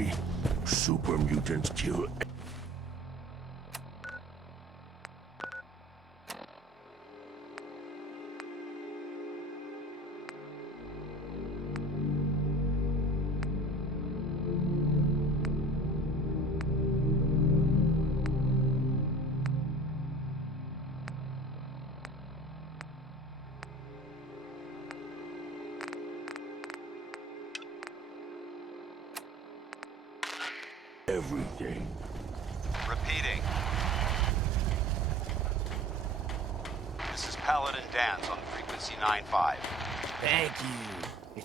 Copy. Super mutants kill. Everything. Repeating. This is Paladin Dance on frequency 9-5. Thank you.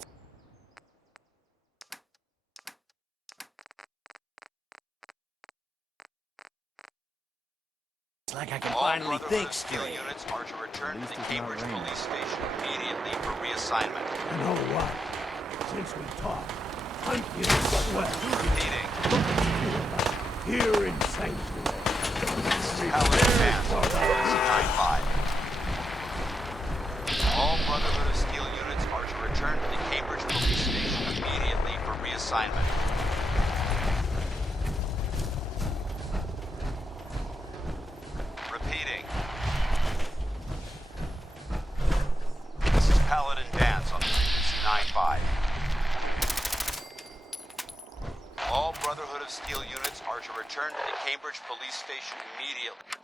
It's like I can All finally Brotherhood think of Steel straight. units are to return to the it's not Cambridge raining. Police Station immediately for reassignment. You know what? Since we talked, I'm feeling sweat. Repeating. Here in Sanctuary. Paladin Dance on frequency 9-5. All Brotherhood of Steel units are to return to the Cambridge Police Station immediately for reassignment. Repeating. This is Paladin Dance on frequency 9-5. All Brotherhood of Steel units are to return to the Cambridge Police Station immediately.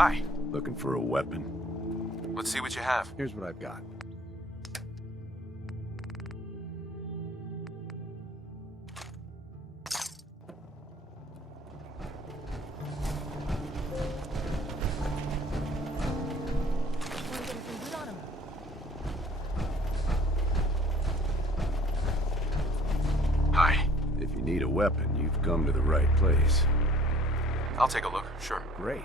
Hi. Looking for a weapon. Let's see what you have. Here's what I've got. Hi. If you need a weapon, you've come to the right place. I'll take a look, sure. Great.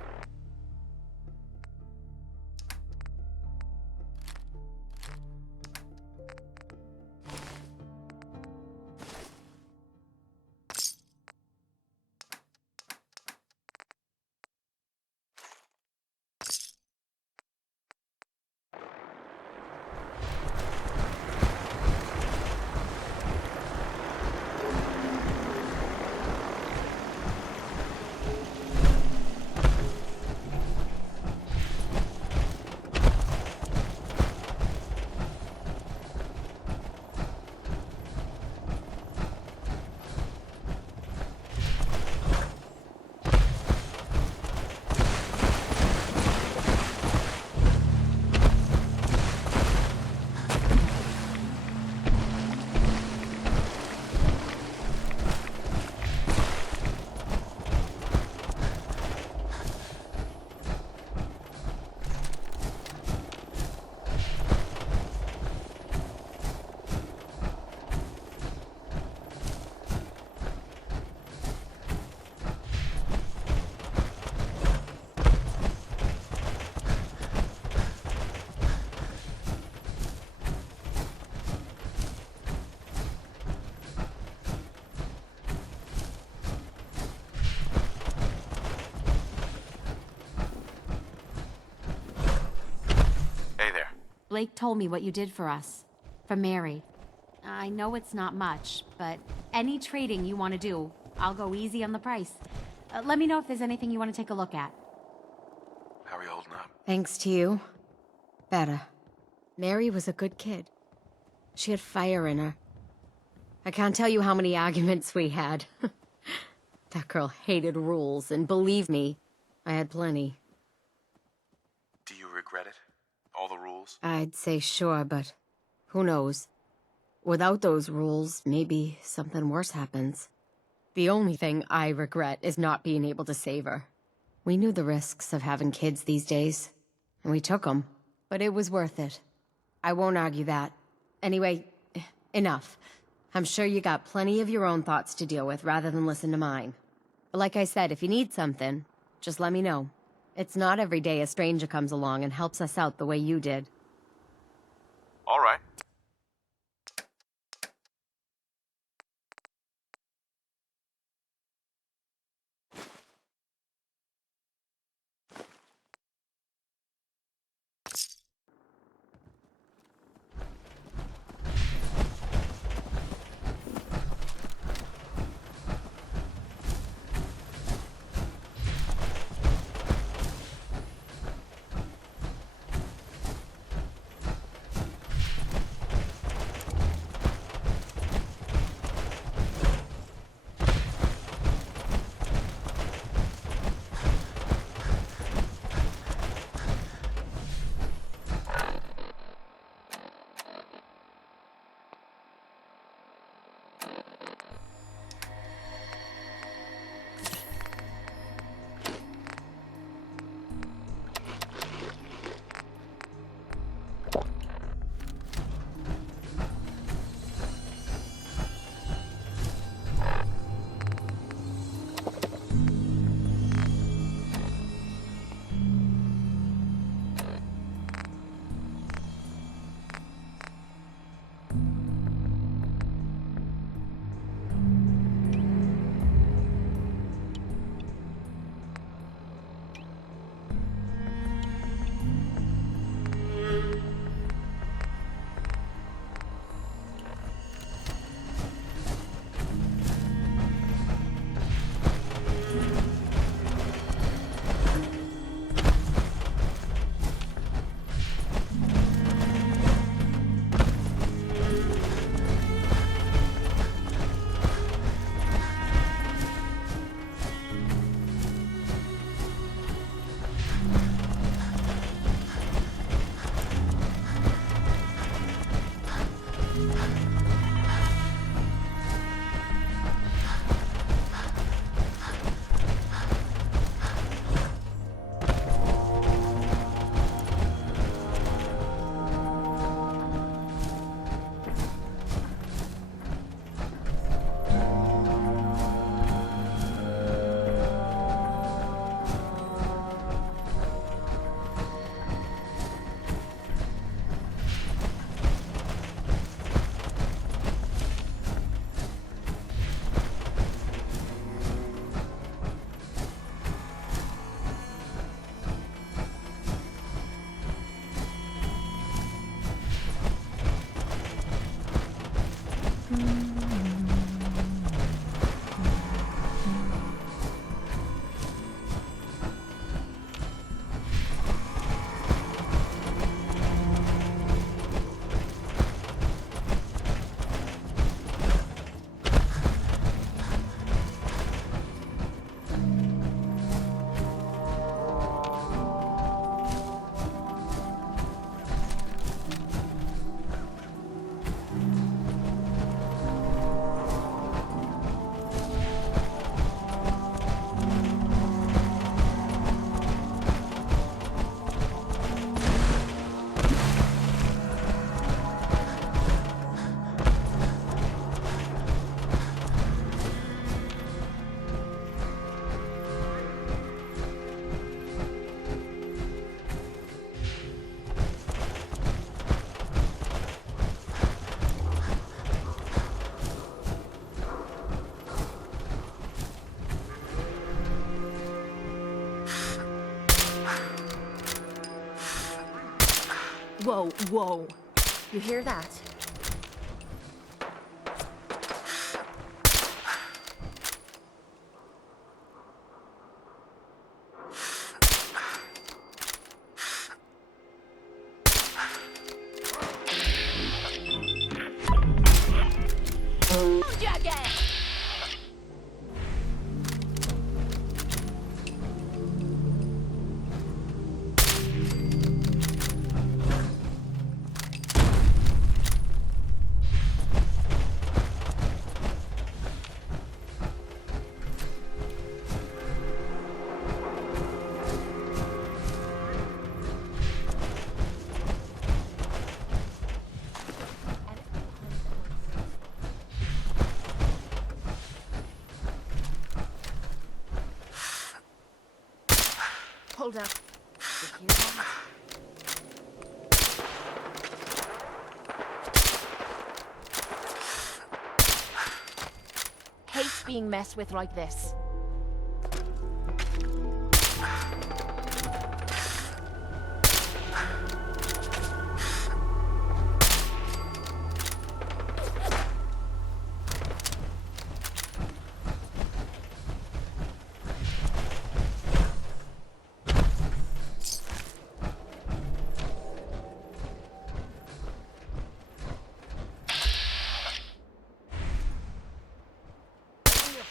Hey there. Blake told me what you did for us. For Mary. I know it's not much, but any trading you want to do, I'll go easy on the price. Let me know if there's anything you want to take a look at. How are you holding up? Thanks to you. Better. Mary was a good kid. She had fire in her. I can't tell you how many arguments we had. That girl hated rules, and believe me, I had plenty. Do you regret it? All the rules? I'd say sure, but who knows? Without those rules, maybe something worse happens. The only thing I regret is not being able to save her. We knew the risks of having kids these days, and we took them. But it was worth it. I won't argue that. Anyway, enough. I'm sure you got plenty of your own thoughts to deal with rather than listen to mine. But like I said, if you need something, just let me know. It's not every day a stranger comes along and helps us out the way you did. All right. Whoa, whoa. You hear that? Jackass! Hold up. You hear that? Hates being messed with like this.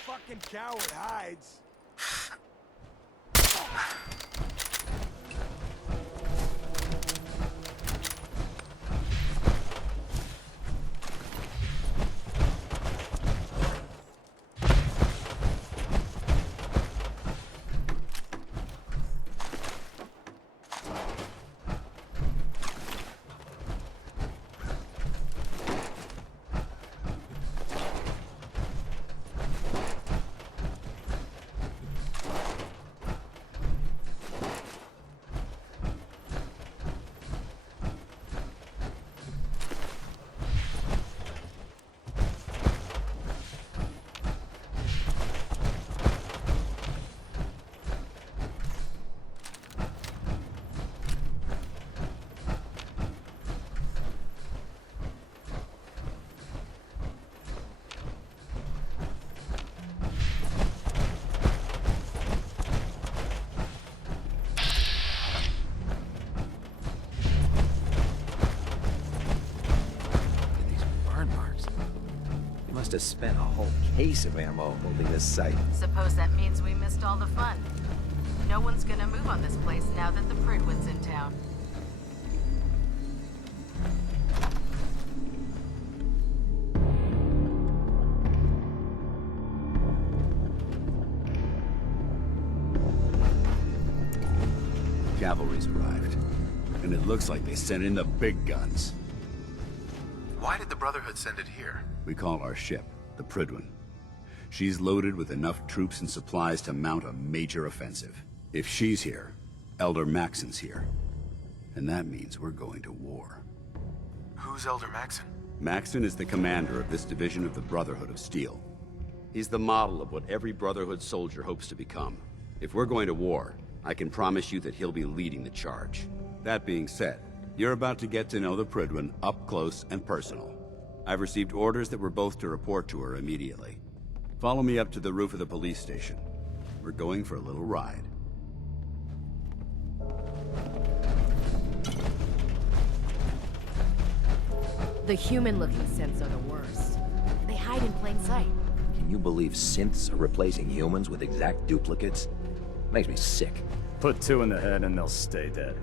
Fucking coward hides. Must have spent a whole case of ammo holding this site. Suppose that means we missed all the fun. No one's gonna move on this place now that the Pridwin's in town. Cavalry's arrived, and it looks like they sent in the big guns. Why did the Brotherhood send it here? We call our ship the Prydwen. She's loaded with enough troops and supplies to mount a major offensive. If she's here, Elder Maxon's here. And that means we're going to war. Who's Elder Maxon? Maxon is the commander of this division of the Brotherhood of Steel. He's the model of what every Brotherhood soldier hopes to become. If we're going to war, I can promise you that he'll be leading the charge. That being said, you're about to get to know the Prydwen up close and personal. I've received orders that we're both to report to her immediately. Follow me up to the roof of the police station. We're going for a little ride. The human-looking synths are the worst. They hide in plain sight. Can you believe synths are replacing humans with exact duplicates? Makes me sick. Put two in the head and they'll stay dead.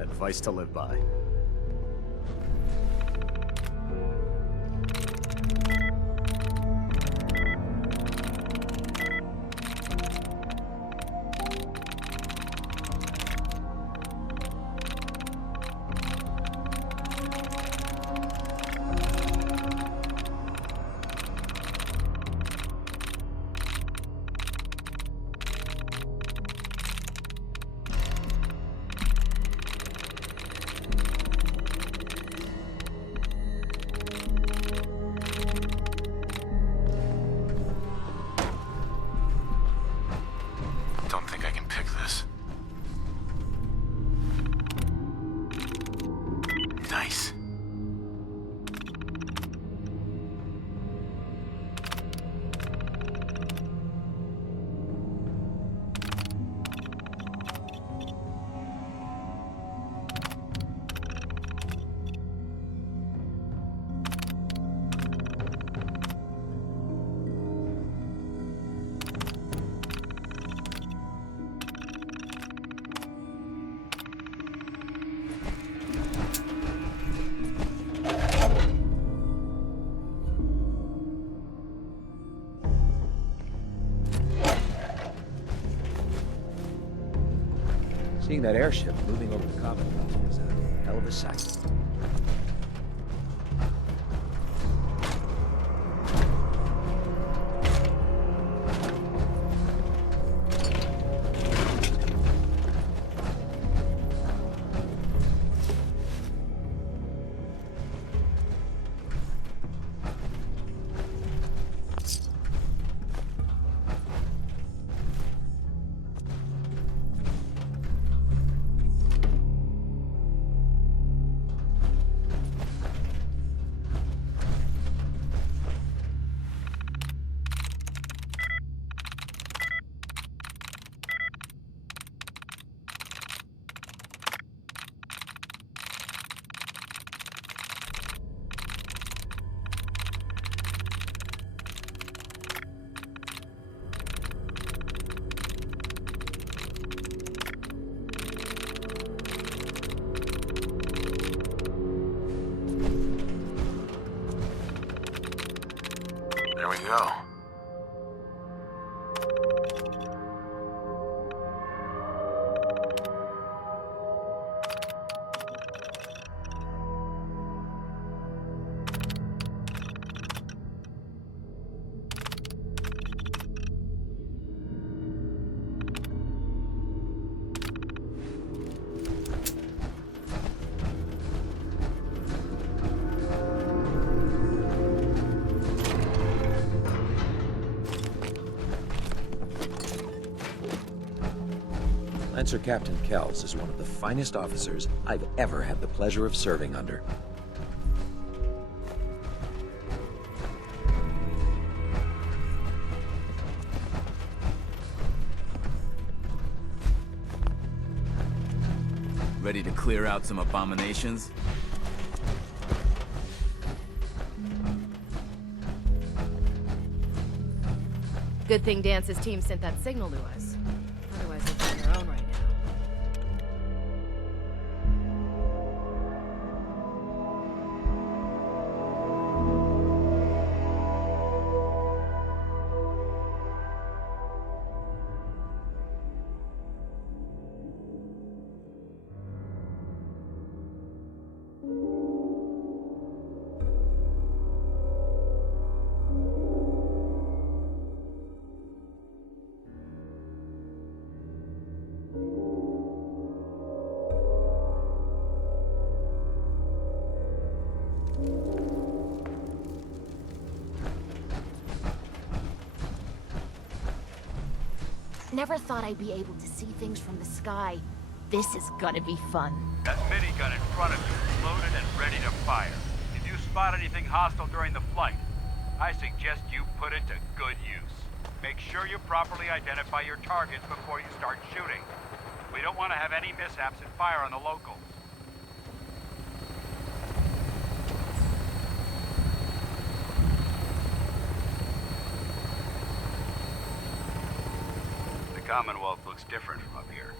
Advice to live by. Don't think I can pick this. Nice. Seeing that airship moving over the Commonwealth is a hell of a sight. There we go. Lancer Captain Kells is one of the finest officers I've ever had the pleasure of serving under. Ready to clear out some abominations? Good thing Dance's team sent that signal to us. Otherwise, they'd be on their own right now. Never thought I'd be able to see things from the sky. This is gonna be fun. That minigun in front of you is loaded and ready to fire. If you spot anything hostile during the flight, I suggest you put it to good use. Make sure you properly identify your targets before you start shooting. We don't want to have any mishaps and fire on the locals. The Commonwealth looks different from up here,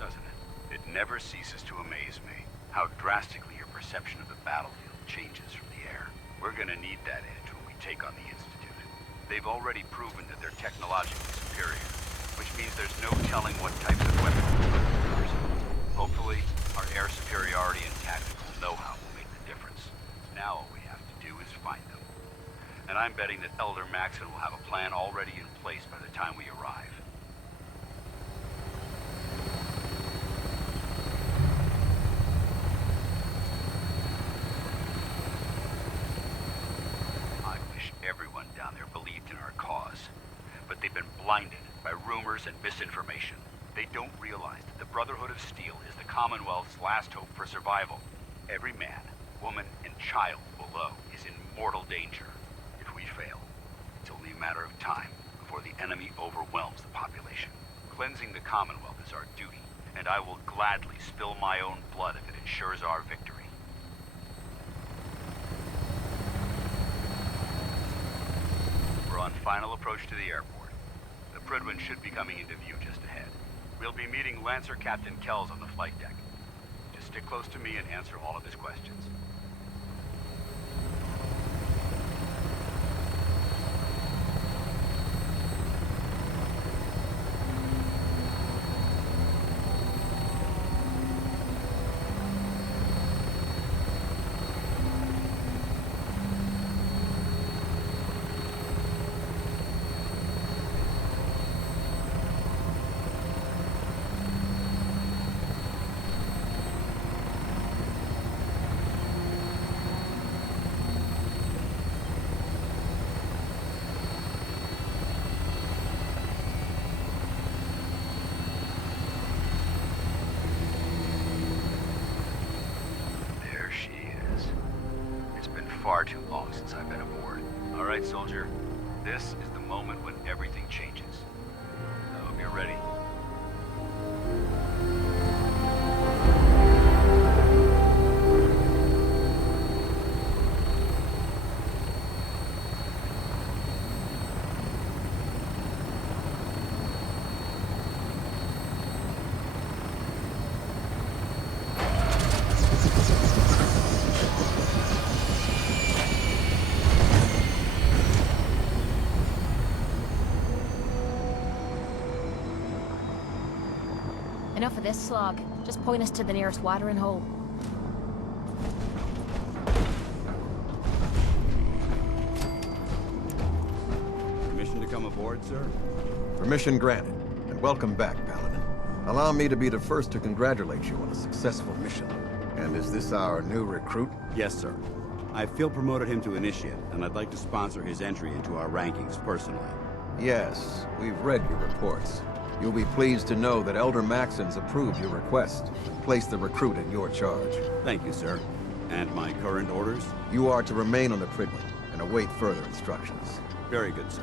doesn't it? It never ceases to amaze me how drastically your perception of the battlefield changes from the air. We're gonna need that edge when we take on the Institute. They've already proven that they're technologically superior, which means there's no telling what types of weapons we'll use. Hopefully, our air superiority and tactical know-how will make the difference. Now all we have to do is find them. And I'm betting that Elder Maxon will have a plan already in place by the time we arrive. I wish everyone down there believed in our cause. But they've been blinded by rumors and misinformation. They don't realize that the Brotherhood of Steel is the Commonwealth's last hope for survival. Every man, woman, and child below is in mortal danger. If we fail, it's only a matter of time before the enemy overwhelms the population. Cleansing the Commonwealth is our duty, and I will gladly spill my own blood if it ensures our victory. We're on final approach to the airport. The Prydwen should be coming into view just ahead. We'll be meeting Lancer Captain Kells on the flight deck. Just stick close to me and answer all of his questions. Far too long since I've been aboard. All right, soldier. This is the moment when everything changes. I hope you're ready. Enough of this slog. Just point us to the nearest watering hole. Permission to come aboard, sir? Permission granted, and welcome back, Paladin. Allow me to be the first to congratulate you on a successful mission. And is this our new recruit? Yes, sir. I feel promoted him to initiate, and I'd like to sponsor his entry into our rankings personally. Yes, we've read your reports. You'll be pleased to know that Elder Maxon's approved your request and placed the recruit in your charge. Thank you, sir. And my current orders? You are to remain on the Prydwen and await further instructions. Very good, sir.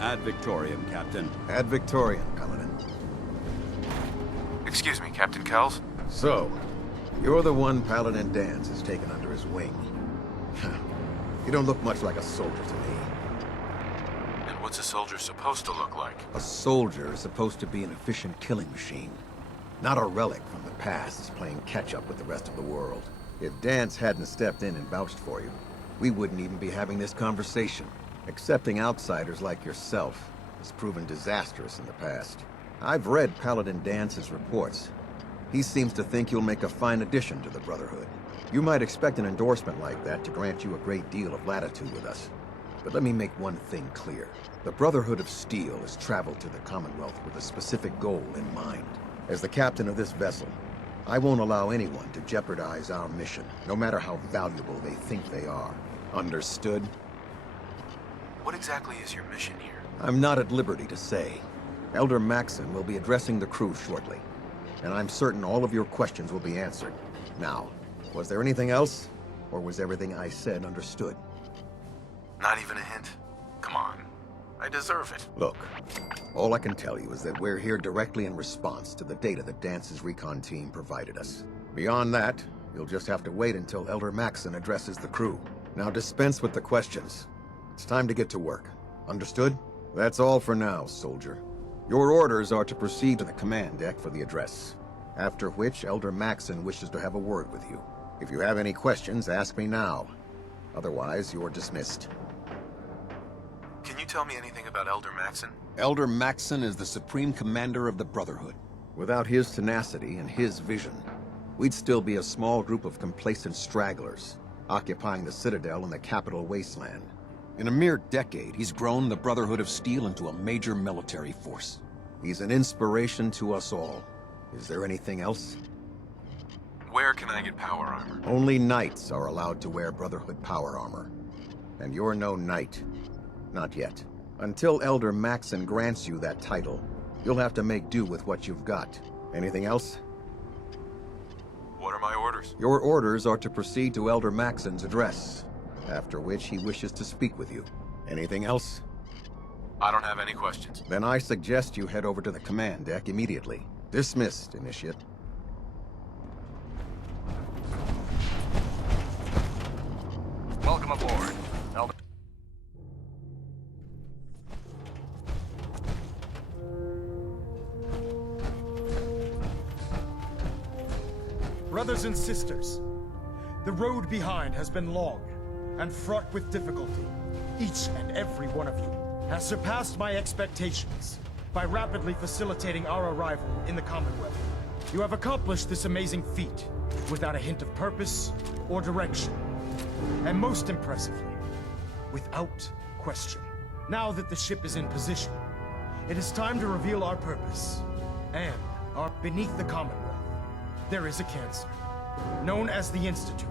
Ad Victoriam, Captain. Ad Victoriam, Paladin. Excuse me, Captain Kells? So, you're the one Paladin Danse has taken under his wing. You don't look much like a soldier to me. What's a soldier supposed to look like? A soldier is supposed to be an efficient killing machine. Not a relic from the past playing catch-up with the rest of the world. If Danse hadn't stepped in and vouched for you, we wouldn't even be having this conversation. Accepting outsiders like yourself has proven disastrous in the past. I've read Paladin Dance's reports. He seems to think you'll make a fine addition to the Brotherhood. You might expect an endorsement like that to grant you a great deal of latitude with us. But let me make one thing clear. The Brotherhood of Steel has traveled to the Commonwealth with a specific goal in mind. As the captain of this vessel, I won't allow anyone to jeopardize our mission, no matter how valuable they think they are. Understood? What exactly is your mission here? I'm not at liberty to say. Elder Maxon will be addressing the crew shortly, and I'm certain all of your questions will be answered. Now, was there anything else? Or was everything I said understood? Not even a hint? Come on. I deserve it. Look, all I can tell you is that we're here directly in response to the data that Dance's recon team provided us. Beyond that, you'll just have to wait until Elder Maxson addresses the crew. Now dispense with the questions. It's time to get to work. Understood? That's all for now, soldier. Your orders are to proceed to the command deck for the address. After which, Elder Maxson wishes to have a word with you. If you have any questions, ask me now. Otherwise, you're dismissed. Can you tell me anything about Elder Maxson? Elder Maxson is the Supreme Commander of the Brotherhood. Without his tenacity and his vision, we'd still be a small group of complacent stragglers, occupying the Citadel in the capital wasteland. In a mere decade, he's grown the Brotherhood of Steel into a major military force. He's an inspiration to us all. Is there anything else? Where can I get power armor? Only knights are allowed to wear Brotherhood power armor. And you're no knight. Not yet. Until Elder Maxson grants you that title, you'll have to make do with what you've got. Anything else? What are my orders? Your orders are to proceed to Elder Maxson's address, after which he wishes to speak with you. Anything else? I don't have any questions. Then I suggest you head over to the command deck immediately. Dismissed, Initiate. Welcome aboard, Elder. Brothers and sisters, the road behind has been long and fraught with difficulty. Each and every one of you has surpassed my expectations by rapidly facilitating our arrival in the Commonwealth. You have accomplished this amazing feat without a hint of purpose or direction. And most impressively, without question. Now that the ship is in position, it is time to reveal our purpose. And beneath the Commonwealth, there is a cancer, known as the Institute.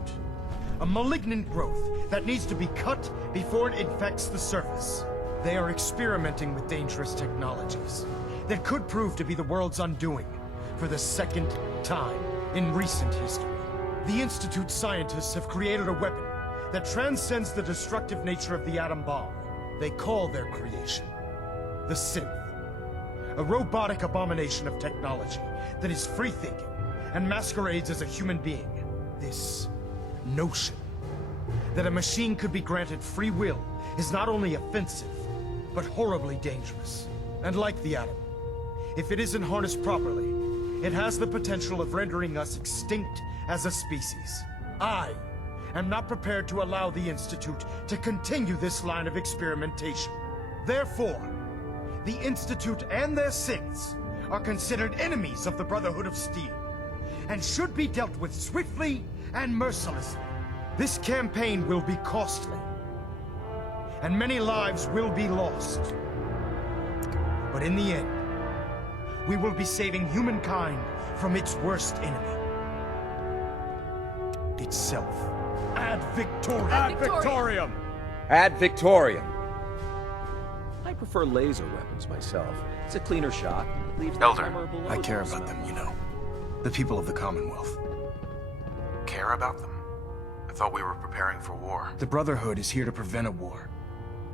A malignant growth that needs to be cut before it infects the surface. They are experimenting with dangerous technologies that could prove to be the world's undoing for the second time in recent history. The Institute scientists have created a weapon that transcends the destructive nature of the atom bomb. They call their creation the Synth. A robotic abomination of technology that is free-thinking and masquerades as a human being. This notion that a machine could be granted free will is not only offensive, but horribly dangerous. And like the atom, if it isn't harnessed properly, it has the potential of rendering us extinct as a species. I am not prepared to allow the Institute to continue this line of experimentation. Therefore, the Institute and their synths are considered enemies of the Brotherhood of Steel, and should be dealt with swiftly and mercilessly. This campaign will be costly, and many lives will be lost. But in the end, we will be saving humankind from its worst enemy. Itself. Ad Victoriam! Ad Victoriam! Ad Victoriam! I prefer laser weapons myself. It's a cleaner shot. And leaves the Elder, armor below I care no about them, smell. you know. The people of the Commonwealth. Care about them? I thought we were preparing for war. The Brotherhood is here to prevent a war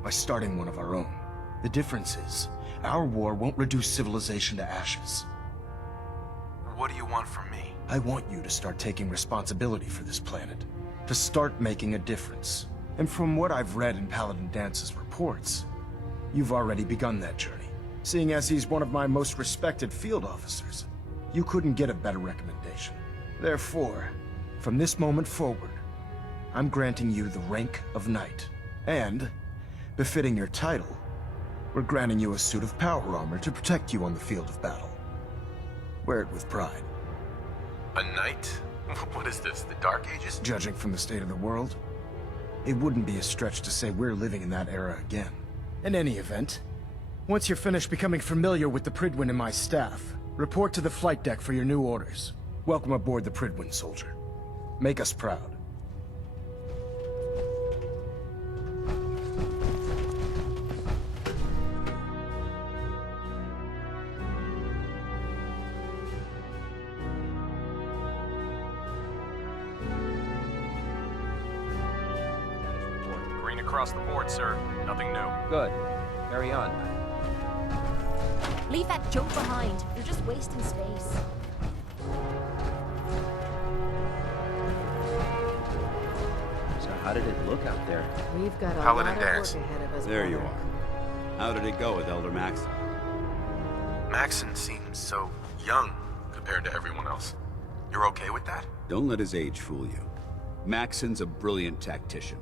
by starting one of our own. The difference is, our war won't reduce civilization to ashes. What do you want from me? I want you to start taking responsibility for this planet. To start making a difference. And from what I've read in Paladin Dance's reports, you've already begun that journey. Seeing as he's one of my most respected field officers, you couldn't get a better recommendation. Therefore, from this moment forward, I'm granting you the rank of Knight. And, befitting your title, we're granting you a suit of power armor to protect you on the field of battle. Wear it with pride. A knight? What is this, the Dark Ages? Judging from the state of the world, it wouldn't be a stretch to say we're living in that era again. In any event, once you're finished becoming familiar with the Prydwen and my staff, report to the flight deck for your new orders. Welcome aboard the Prydwen, soldier. Make us proud. across the board, sir. Nothing new. Good. Carry on. Leave that junk behind. You're just wasting space. So how did it look out there? We've got a Paladin lot of work Dance. ahead of us. There you brother. are. How did it go with Elder Maxon? Maxon seems so young compared to everyone else. You're okay with that? Don't let his age fool you. Maxon's a brilliant tactician,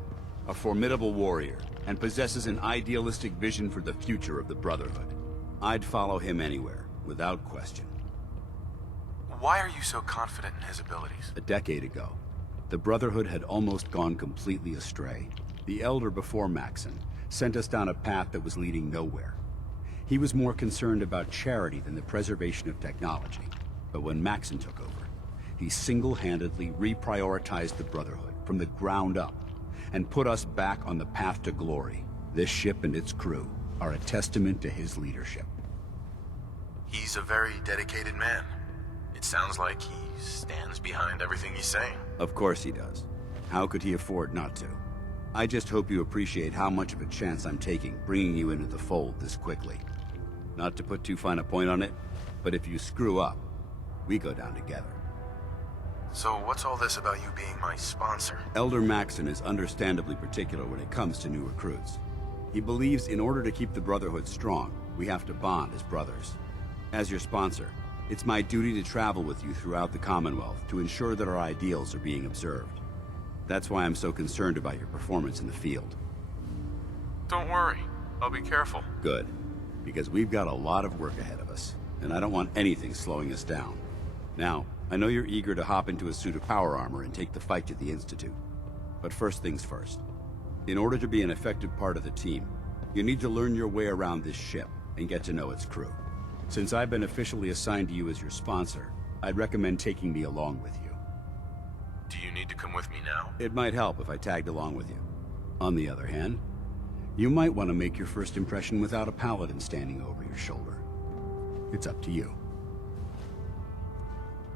a formidable warrior, and possesses an idealistic vision for the future of the Brotherhood. I'd follow him anywhere, without question. Why are you so confident in his abilities? A decade ago, the Brotherhood had almost gone completely astray. The Elder before Maxon sent us down a path that was leading nowhere. He was more concerned about charity than the preservation of technology. But when Maxon took over, he single-handedly reprioritized the Brotherhood from the ground up and put us back on the path to glory. This ship and its crew are a testament to his leadership. He's a very dedicated man. It sounds like he stands behind everything he's saying. Of course he does. How could he afford not to? I just hope you appreciate how much of a chance I'm taking bringing you into the fold this quickly. Not to put too fine a point on it, but if you screw up, we go down together. So what's all this about you being my sponsor? Elder Maxon is understandably particular when it comes to new recruits. He believes in order to keep the Brotherhood strong, we have to bond as brothers. As your sponsor, it's my duty to travel with you throughout the Commonwealth to ensure that our ideals are being observed. That's why I'm so concerned about your performance in the field. Don't worry. I'll be careful. Good, because we've got a lot of work ahead of us, and I don't want anything slowing us down. Now, I know you're eager to hop into a suit of power armor and take the fight to the Institute. But first things first. In order to be an effective part of the team, you need to learn your way around this ship and get to know its crew. Since I've been officially assigned to you as your sponsor, I'd recommend taking me along with you. Do you need to come with me now? It might help if I tagged along with you. On the other hand, you might want to make your first impression without a paladin standing over your shoulder. It's up to you.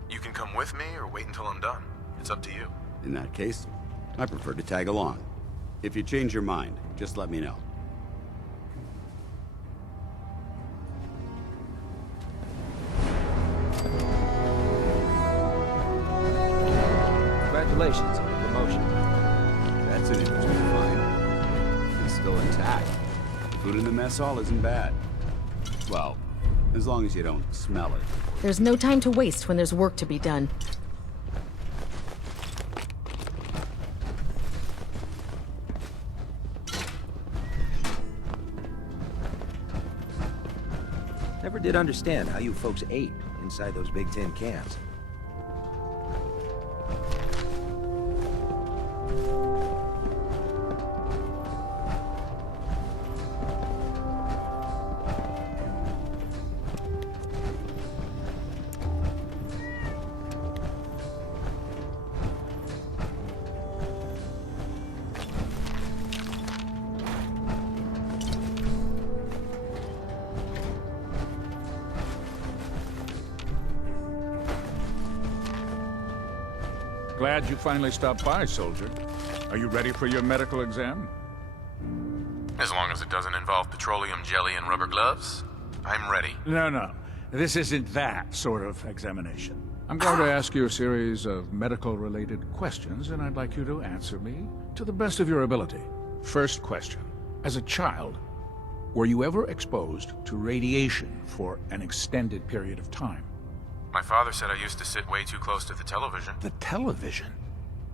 You can come with me or wait until I'm done. It's up to you. In that case, I prefer to tag along. If you change your mind, just let me know. Congratulations on the promotion. That's an interesting find. It's still intact. Food in the mess hall isn't bad. Well, as long as you don't smell it. There's no time to waste when there's work to be done. Never did understand how you folks ate inside those big tin cans. Glad you finally stopped by, soldier. Are you ready for your medical exam? As long as it doesn't involve petroleum jelly and rubber gloves, I'm ready. No. This isn't that sort of examination. I'm going to ask you a series of medical-related questions, and I'd like you to answer me to the best of your ability. First question. As a child, were you ever exposed to radiation for an extended period of time? My father said I used to sit way too close to the television. The television?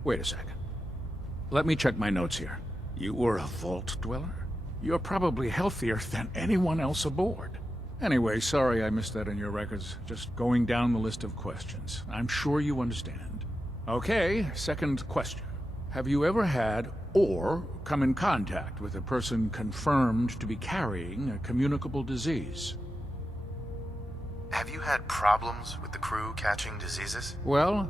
Wait a second. Let me check my notes here. You were a vault dweller? You're probably healthier than anyone else aboard. Anyway, sorry I missed that in your records. Just going down the list of questions. I'm sure you understand. Okay, second question. Have you ever had or come in contact with a person confirmed to be carrying a communicable disease? Have you had problems with the crew catching diseases? Well,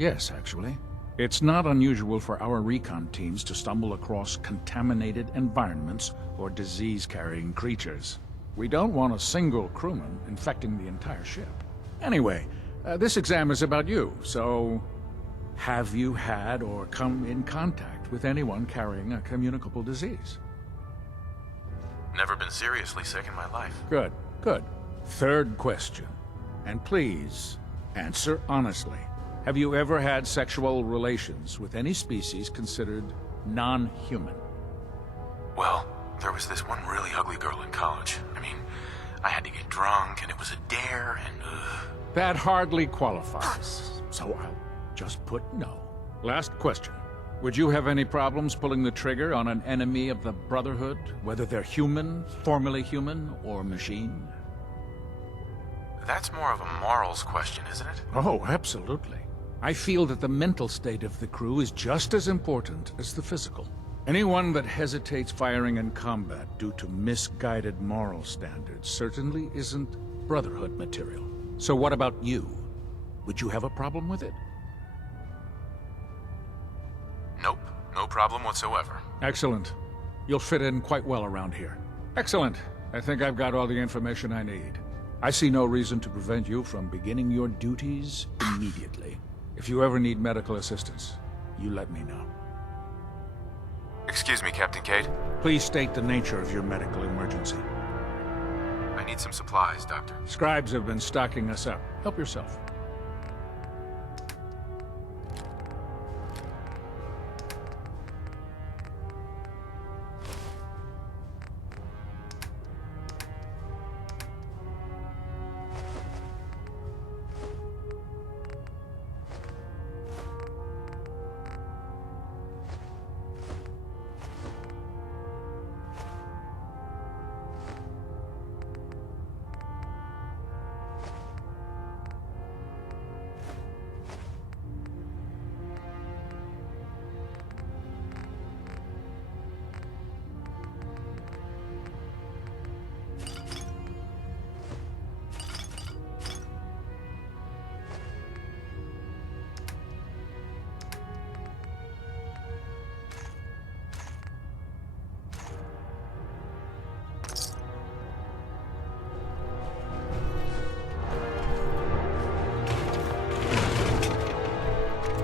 yes, actually. It's not unusual for our recon teams to stumble across contaminated environments or disease-carrying creatures. We don't want a single crewman infecting the entire ship. Anyway, this exam is about you, so have you had or come in contact contact with anyone carrying a communicable disease? Never been seriously sick in my life. Good, good. Third question. And please, answer honestly. Have you ever had sexual relations with any species considered non-human? Well, there was this one really ugly girl in college. I mean, I had to get drunk, and it was a dare, and That hardly qualifies, so I'll just put no. Last question. Would you have any problems pulling the trigger on an enemy of the Brotherhood, whether they're human, formerly human, or machine? That's more of a morals question, isn't it? Oh, absolutely. I feel that the mental state of the crew is just as important as the physical. Anyone that hesitates firing in combat due to misguided moral standards certainly isn't Brotherhood material. So what about you? Would you have a problem with it? Nope, no problem whatsoever. Excellent. You'll fit in quite well around here. Excellent. I think I've got all the information I need. I see no reason to prevent you from beginning your duties immediately. If you ever need medical assistance, you let me know. Excuse me, Captain Cade. Please state the nature of your medical emergency. I need some supplies, Doctor. Scribes have been stocking us up. Help yourself.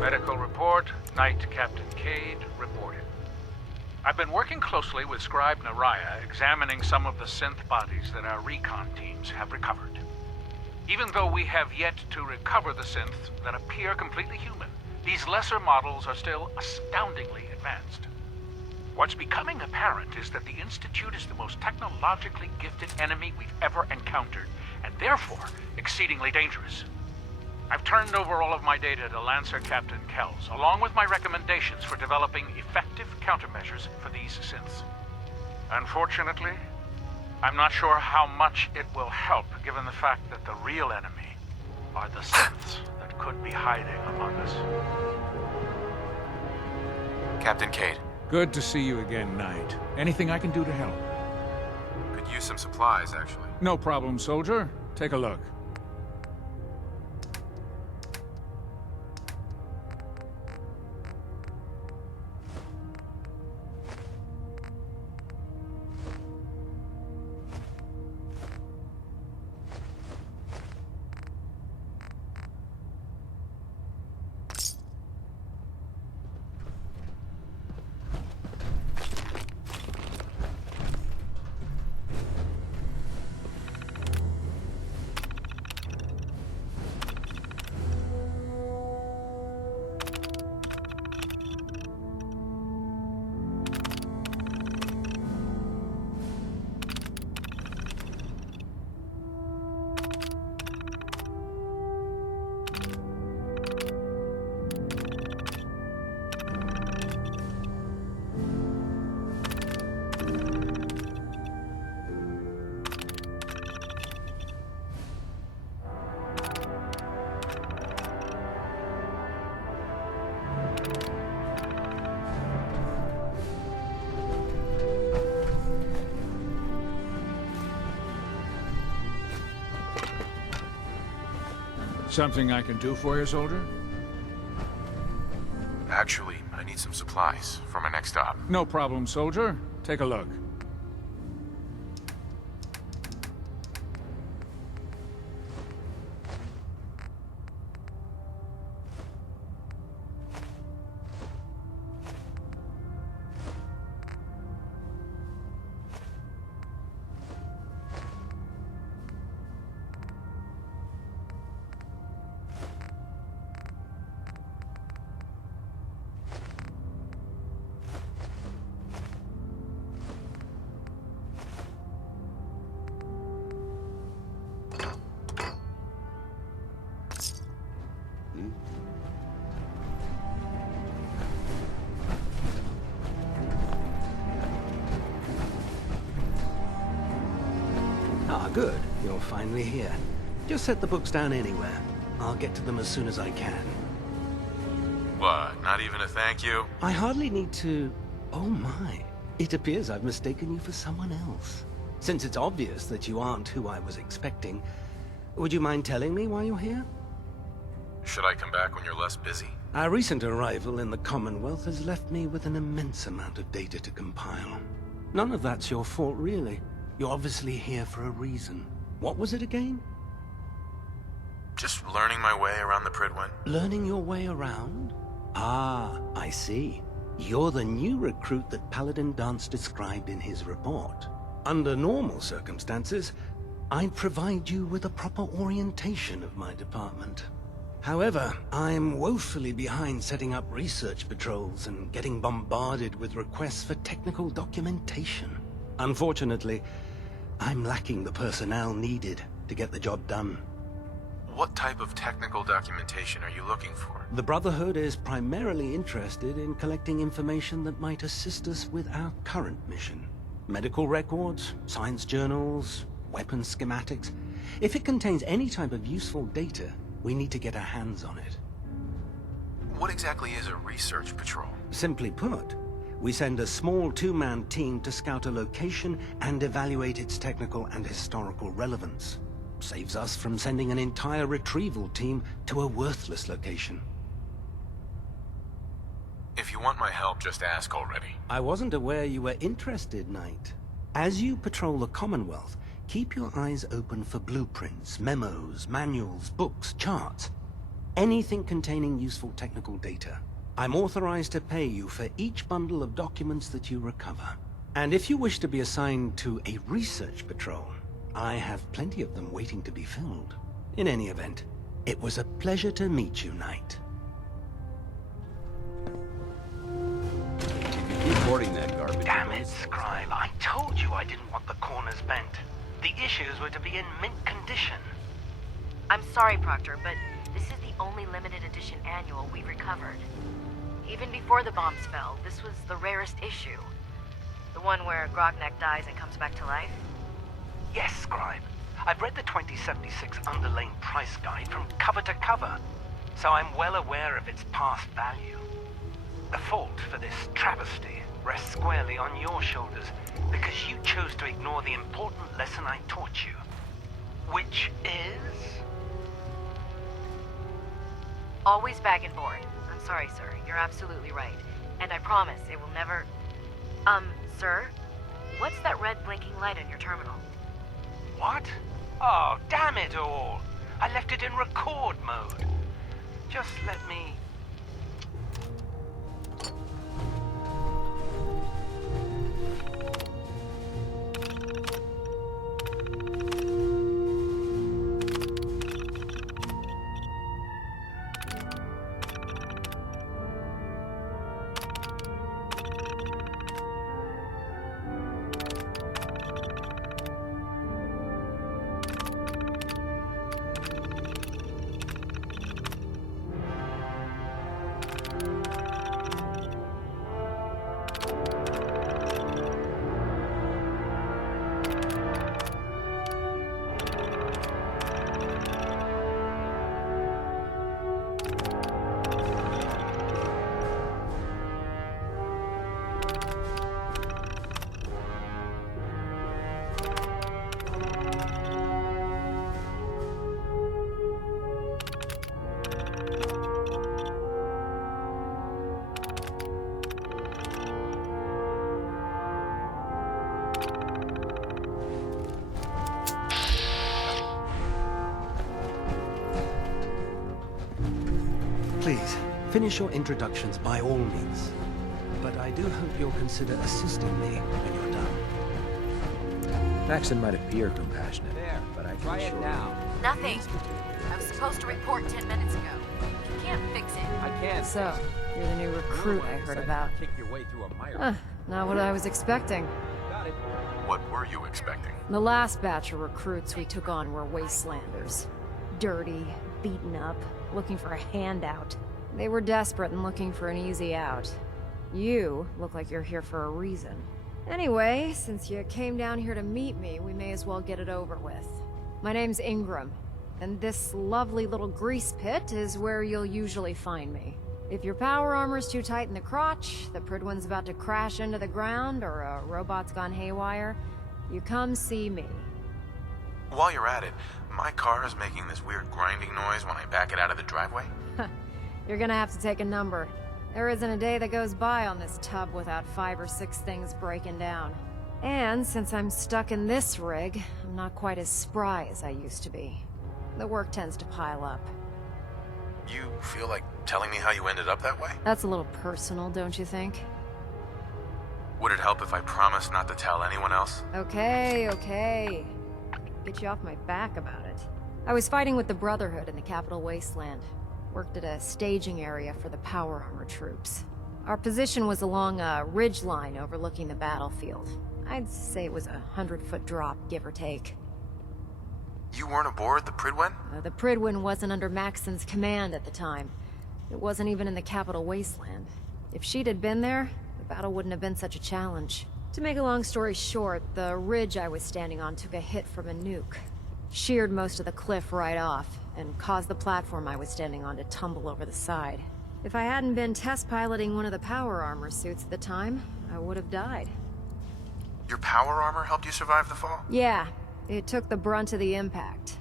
Medical report, Night Captain Cade reported. I've been working closely with Scribe Naraya, examining some of the synth bodies that our recon teams have recovered. Even though we have yet to recover the synths that appear completely human, these lesser models are still astoundingly advanced. What's becoming apparent is that the Institute is the most technologically gifted enemy we've ever encountered, and therefore exceedingly dangerous. I've turned over all of my data to Lancer Captain Kells, along with my recommendations for developing effective countermeasures for these synths. Unfortunately, I'm not sure how much it will help, given the fact that the real enemy are the synths that could be hiding among us. Captain Cade. Good to see you again, Knight. Anything I can do to help? Could use some supplies, actually. No problem, soldier. Take a look. Something I can do for you, soldier? Actually, I need some supplies for my next stop. No problem, soldier. Take a look. Good. You're finally here. Just set the books down anywhere. I'll get to them as soon as I can. What, not even a thank you? I hardly need to... Oh my. It appears I've mistaken you for someone else. Since it's obvious that you aren't who I was expecting, would you mind telling me why you're here? Should I come back when you're less busy? Our recent arrival in the Commonwealth has left me with an immense amount of data to compile. None of that's your fault, really. You're obviously here for a reason. What was it again? Just learning my way around the Prydwen. Learning your way around? Ah, I see. You're the new recruit that Paladin Dance described in his report. Under normal circumstances, I'd provide you with a proper orientation of my department. However, I'm woefully behind setting up research patrols and getting bombarded with requests for technical documentation. Unfortunately, I'm lacking the personnel needed to get the job done. What type of technical documentation are you looking for? The Brotherhood is primarily interested in collecting information that might assist us with our current mission. Medical records, science journals, weapons schematics. If it contains any type of useful data, we need to get our hands on it. What exactly is a research patrol? Simply put, we send a small two-man team to scout a location and evaluate its technical and historical relevance. Saves us from sending an entire retrieval team to a worthless location. If you want my help, just ask already. I wasn't aware you were interested, Knight. As you patrol the Commonwealth, keep your eyes open for blueprints, memos, manuals, books, charts. Anything containing useful technical data. I'm authorized to pay you for each bundle of documents that you recover. And if you wish to be assigned to a research patrol, I have plenty of them waiting to be filled. In any event, it was a pleasure to meet you, Knight. If you keep hoarding that garbage... Damn it, Scribe. I told you I didn't want the corners bent. The issues were to be in mint condition. I'm sorry, Proctor, but this is the only limited edition annual we've recovered. Even before the bombs fell, this was the rarest issue. The one where Grognak dies and comes back to life. Yes, Scribe. I've read the 2076 underlane price guide from cover to cover, so I'm well aware of its past value. The fault for this travesty rests squarely on your shoulders, because you chose to ignore the important lesson I taught you. Which is... Always bag and board. I'm sorry, sir. You're absolutely right. And I promise it will never... Sir? What's that red blinking light on your terminal? What? Oh, damn it all! I left it in record mode. Just let me... Please, finish your introductions by all means. But I do hope you'll consider assisting me when you're done. Maxon might appear compassionate, but I can assure you... Nothing. I was supposed to report 10 minutes ago. You can't fix it. I can't. So, you're the new recruit I heard about. Kick your way through a mire. Not what I was expecting. Got it. What were you expecting? The last batch of recruits we took on were wastelanders. Dirty, beaten up, looking for a handout. They were desperate and looking for an easy out. You look like you're here for a reason. Anyway, since you came down here to meet me, we may as well get it over with. My name's Ingram, and this lovely little grease pit is where you'll usually find me. If your power armor's too tight in the crotch, the Pridwin's about to crash into the ground, or a robot's gone haywire, you come see me. While you're at it, my car is making this weird grinding noise when I back it out of the driveway. You're gonna have to take a number. There isn't a day that goes by on this tub without 5 or 6 things breaking down. And since I'm stuck in this rig, I'm not quite as spry as I used to be. The work tends to pile up. You feel like telling me how you ended up that way? That's a little personal, don't you think? Would it help if I promised not to tell anyone else? Okay. Get you off my back about it. I was fighting with the Brotherhood in the Capital Wasteland. Worked at a staging area for the power armor troops. Our position was along a ridge line overlooking the battlefield. I'd say it was a 100-foot drop, give or take. You weren't aboard the Pridwen? The Pridwen wasn't under Maxon's command at the time. It wasn't even in the Capital Wasteland. If she'd had been there, the battle wouldn't have been such a challenge. To make a long story short, the ridge I was standing on took a hit from a nuke. Sheared most of the cliff right off, and caused the platform I was standing on to tumble over the side. If I hadn't been test piloting one of the power armor suits at the time, I would have died. Your power armor helped you survive the fall? Yeah, it took the brunt of the impact.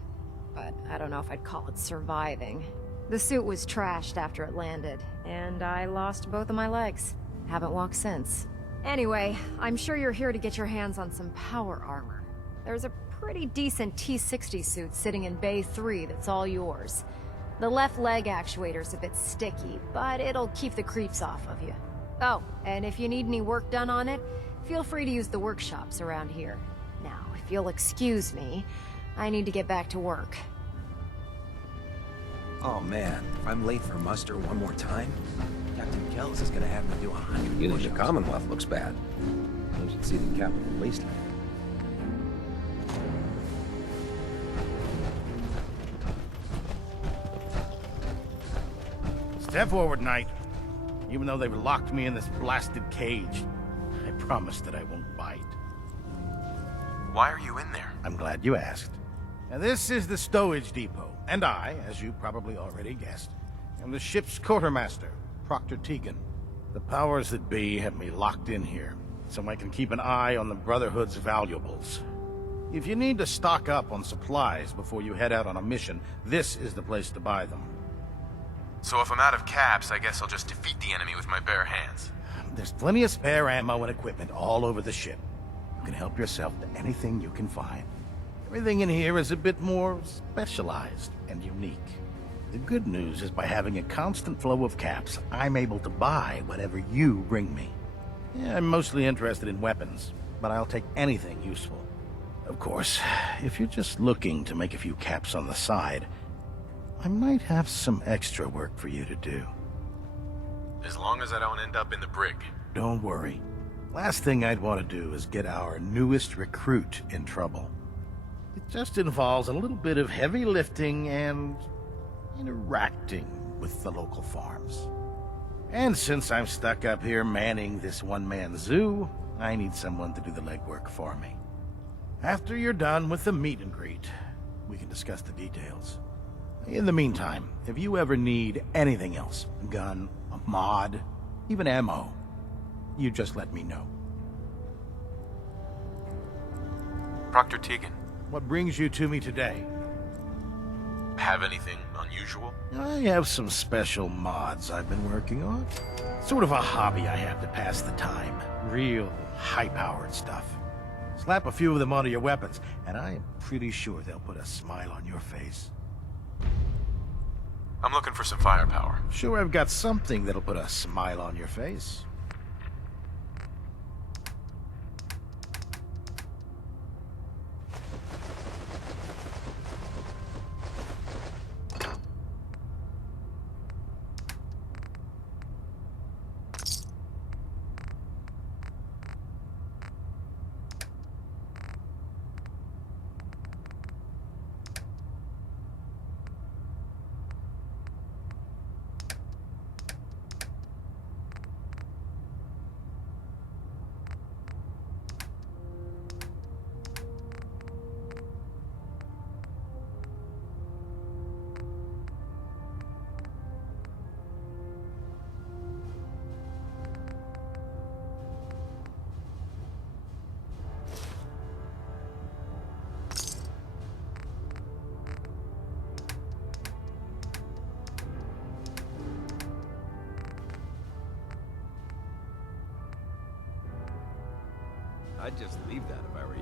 But I don't know if I'd call it surviving. The suit was trashed after it landed, and I lost both of my legs. Haven't walked since. Anyway, I'm sure you're here to get your hands on some power armor. There's a pretty decent T-60 suit sitting in Bay 3 that's all yours. The left leg actuator's a bit sticky, but it'll keep the creeps off of you. Oh, and if you need any work done on it, feel free to use the workshops around here. Now, if you'll excuse me, I need to get back to work. Oh man, if I'm late for muster one more time, Captain Kells is gonna have me do 100 You think the Commonwealth looks bad? You should see the Capital Wasteland. Step forward, Knight. Even though they've locked me in this blasted cage, I promise that I won't bite. Why are you in there? I'm glad you asked. Now, this is the stowage depot, and I, as you probably already guessed, am the ship's quartermaster, Proctor Tegan. The powers that be have me locked in here, so I can keep an eye on the Brotherhood's valuables. If you need to stock up on supplies before you head out on a mission, this is the place to buy them. So if I'm out of caps, I guess I'll just defeat the enemy with my bare hands. There's plenty of spare ammo and equipment all over the ship. You can help yourself to anything you can find. Everything in here is a bit more specialized and unique. The good news is by having a constant flow of caps, I'm able to buy whatever you bring me. Yeah, I'm mostly interested in weapons, but I'll take anything useful. Of course, if you're just looking to make a few caps on the side, I might have some extra work for you to do. As long as I don't end up in the brig. Don't worry. Last thing I'd want to do is get our newest recruit in trouble. It just involves a little bit of heavy lifting and interacting with the local farms. And since I'm stuck up here manning this one-man zoo, I need someone to do the legwork for me. After you're done with the meet and greet, we can discuss the details. In the meantime, if you ever need anything else, a gun, a mod, even ammo, you just let me know. Proctor Tegan. What brings you to me today? Have anything unusual? I have some special mods I've been working on. Sort of a hobby I have to pass the time. Real high-powered stuff. Slap a few of them onto your weapons, and I am pretty sure they'll put a smile on your face. I'm looking for some firepower. Sure, I've got something that'll put a smile on your face. I'd just leave that if I were you.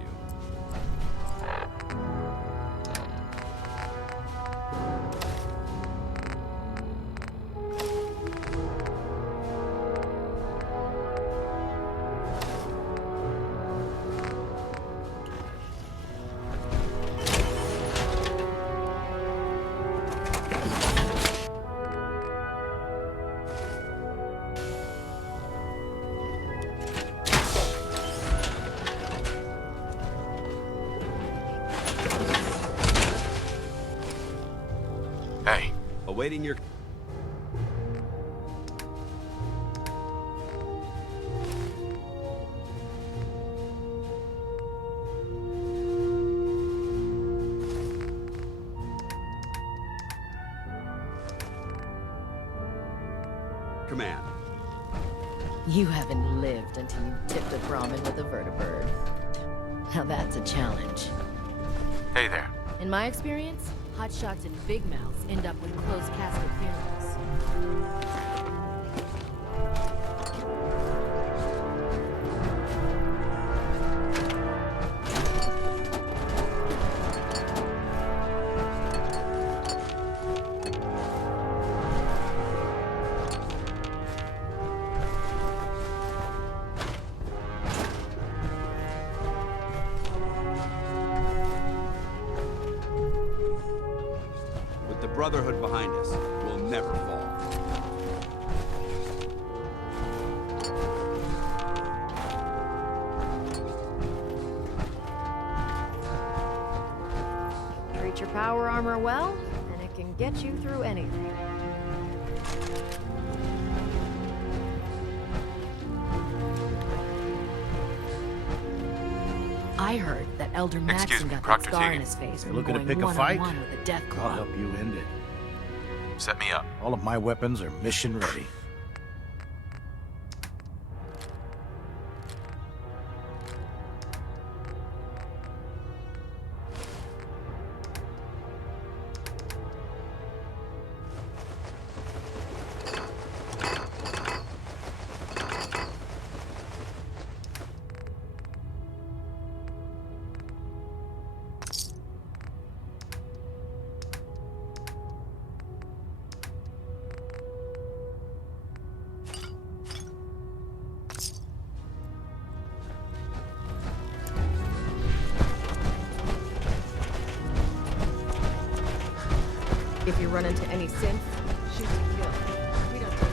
Hey. Awaiting your... Command. You haven't lived until you tipped a Brahmin with a vertibird. Now that's a challenge. Hey there. In my experience, hotshots and big mouths end up with closed casket funerals. With the Brotherhood behind us, we'll never fall. Treat your power armor well, and it can get you through anything. I heard that Elder Excuse Maxon me, got Proctor that scar Tegan. in his face You're from looking to going pick a fight? one-on-one with a death I'll claw. help you end it. Set me up. All of my weapons are mission ready. If you run into any synths, shoot to kill. We don't take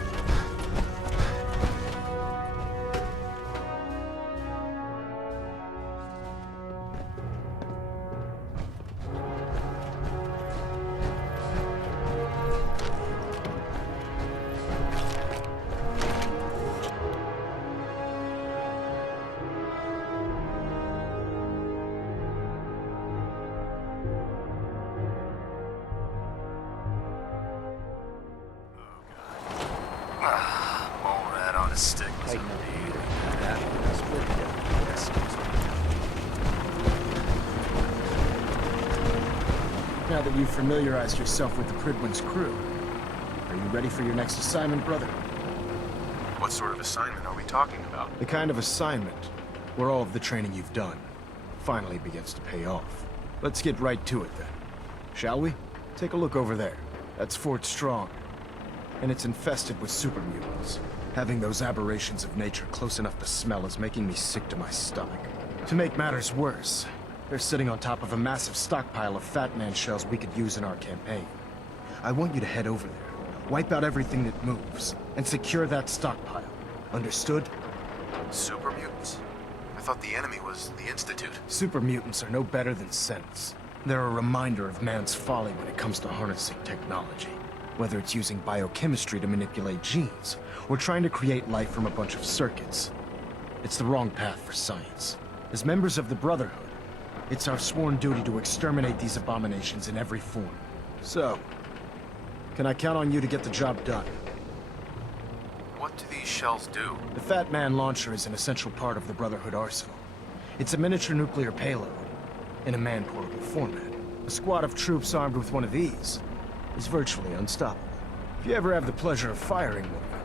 Mole rat on a stick was a beauty. That was split. Excuse me. Now that you've familiarized yourself with the Pridwin's crew, are you ready for your next assignment, brother? What sort of assignment are we talking about? The kind of assignment where all of the training you've done finally begins to pay off. Let's get right to it then, shall we? Take a look over there. That's Fort Strong. And it's infested with super mutants. Having those aberrations of nature close enough to smell is making me sick to my stomach. To make matters worse, they're sitting on top of a massive stockpile of Fat Man shells we could use in our campaign. I want you to head over there, wipe out everything that moves, and secure that stockpile. Understood? Super mutants? I thought the enemy was the Institute. Super mutants are no better than synths. They're a reminder of man's folly when it comes to harnessing technology. Whether it's using biochemistry to manipulate genes, or trying to create life from a bunch of circuits. It's the wrong path for science. As members of the Brotherhood, it's our sworn duty to exterminate these abominations in every form. So, can I count on you to get the job done? What do these shells do? The Fat Man launcher is an essential part of the Brotherhood arsenal. It's a miniature nuclear payload, in a man-portable format. A squad of troops armed with one of these is virtually unstoppable. If you ever have the pleasure of firing one of them,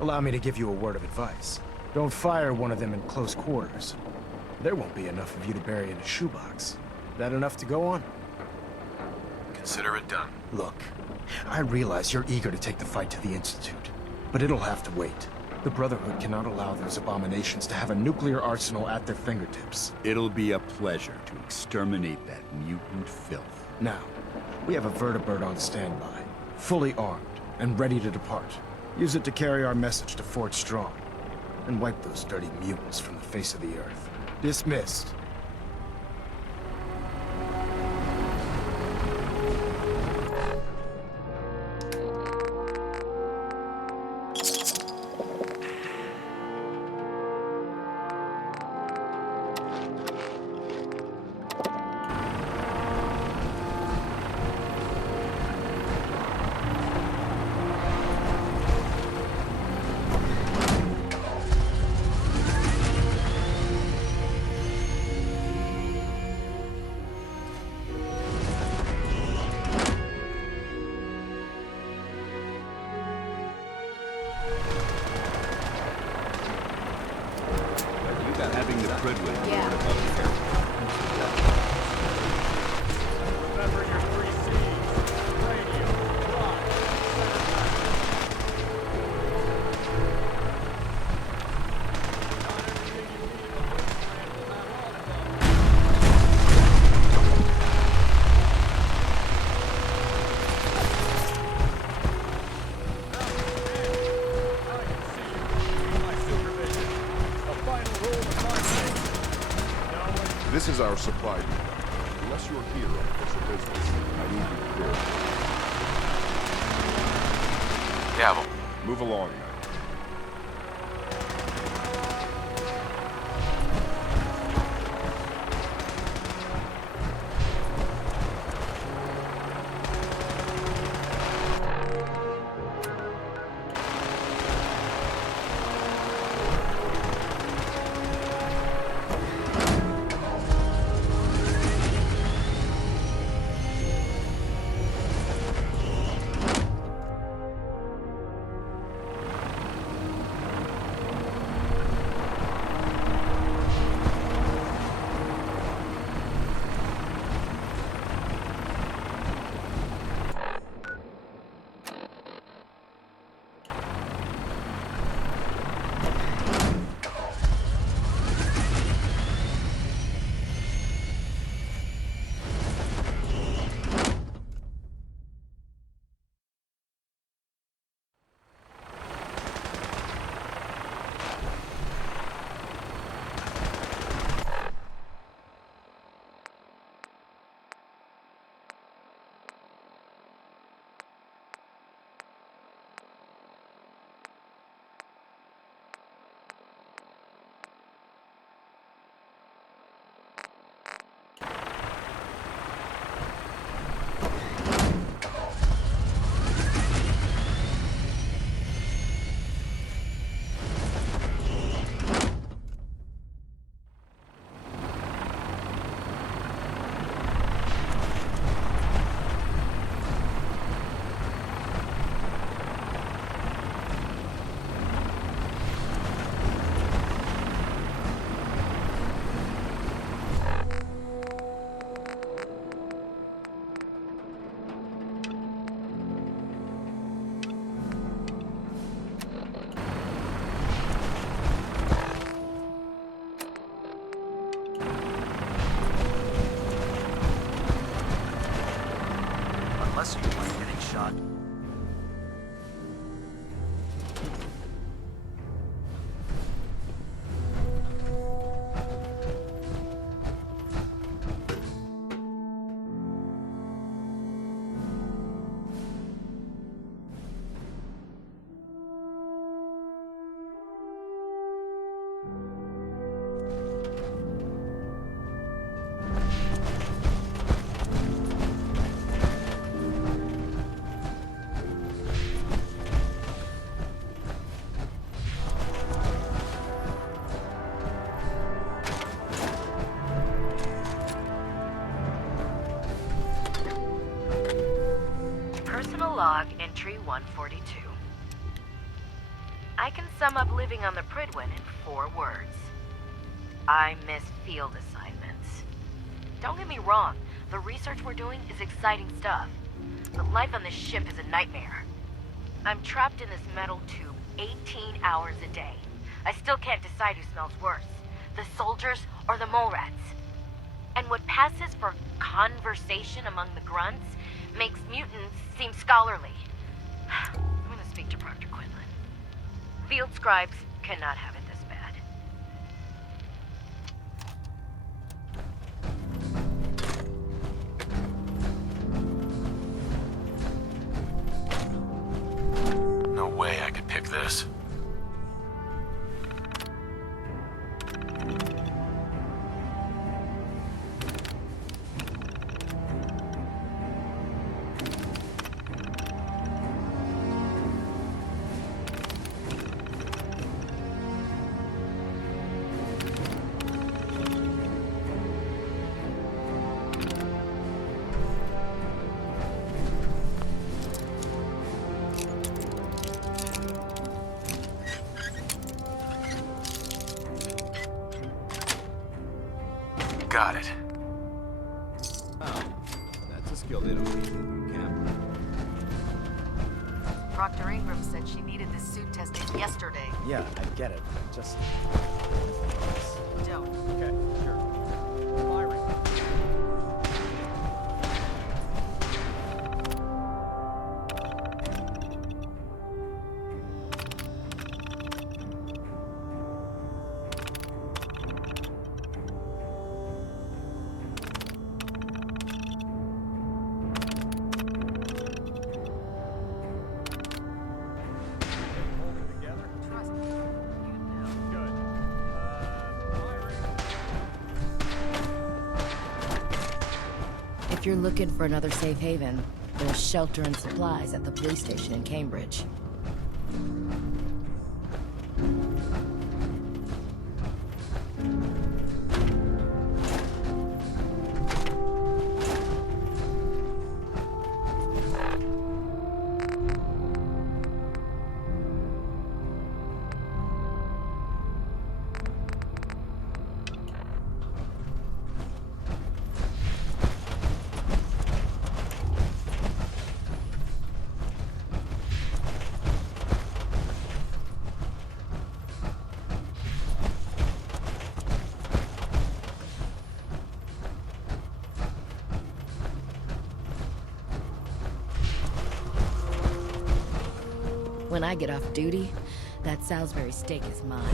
allow me to give you a word of advice. Don't fire one of them in close quarters. There won't be enough of you to bury in a shoebox. That enough to go on? Consider it done. Look, I realize you're eager to take the fight to the Institute, but it'll have to wait. The Brotherhood cannot allow those abominations to have a nuclear arsenal at their fingertips. It'll be a pleasure to exterminate that mutant filth. Now, we have a vertibird on standby, fully armed and ready to depart. Use it to carry our message to Fort Strong, and wipe those dirty mutants from the face of the earth. Dismissed. Having the Pridwin Yeah. Remember your 3 C's. Radio, drive, This is our supply depot. Unless you're here on official business, I need you clear. Gavel. Move along, man. Unless you mind getting shot. Personal log entry 142. I can sum up living on the Pridwin in 4 words. I miss field assignments. Don't get me wrong, the research we're doing is exciting stuff. But life on this ship is a nightmare. I'm trapped in this metal tube 18 hours a day. I still can't decide who smells worse, the soldiers or the mole rats. And what passes for conversation among the grunts makes mutants seem scholarly. I'm gonna speak to Proctor Quinlan. Field scribes cannot have it this bad. No way I could pick this. Got it. Oh, that's a skill they don't teach in camp. Proctor Ingram said she needed this suit tested yesterday. Yeah, I get it. Just... Don't. Okay, sure. Firing. If you're looking for another safe haven, there's shelter and supplies at the police station in Cambridge. When I get off duty, that Salisbury steak is mine.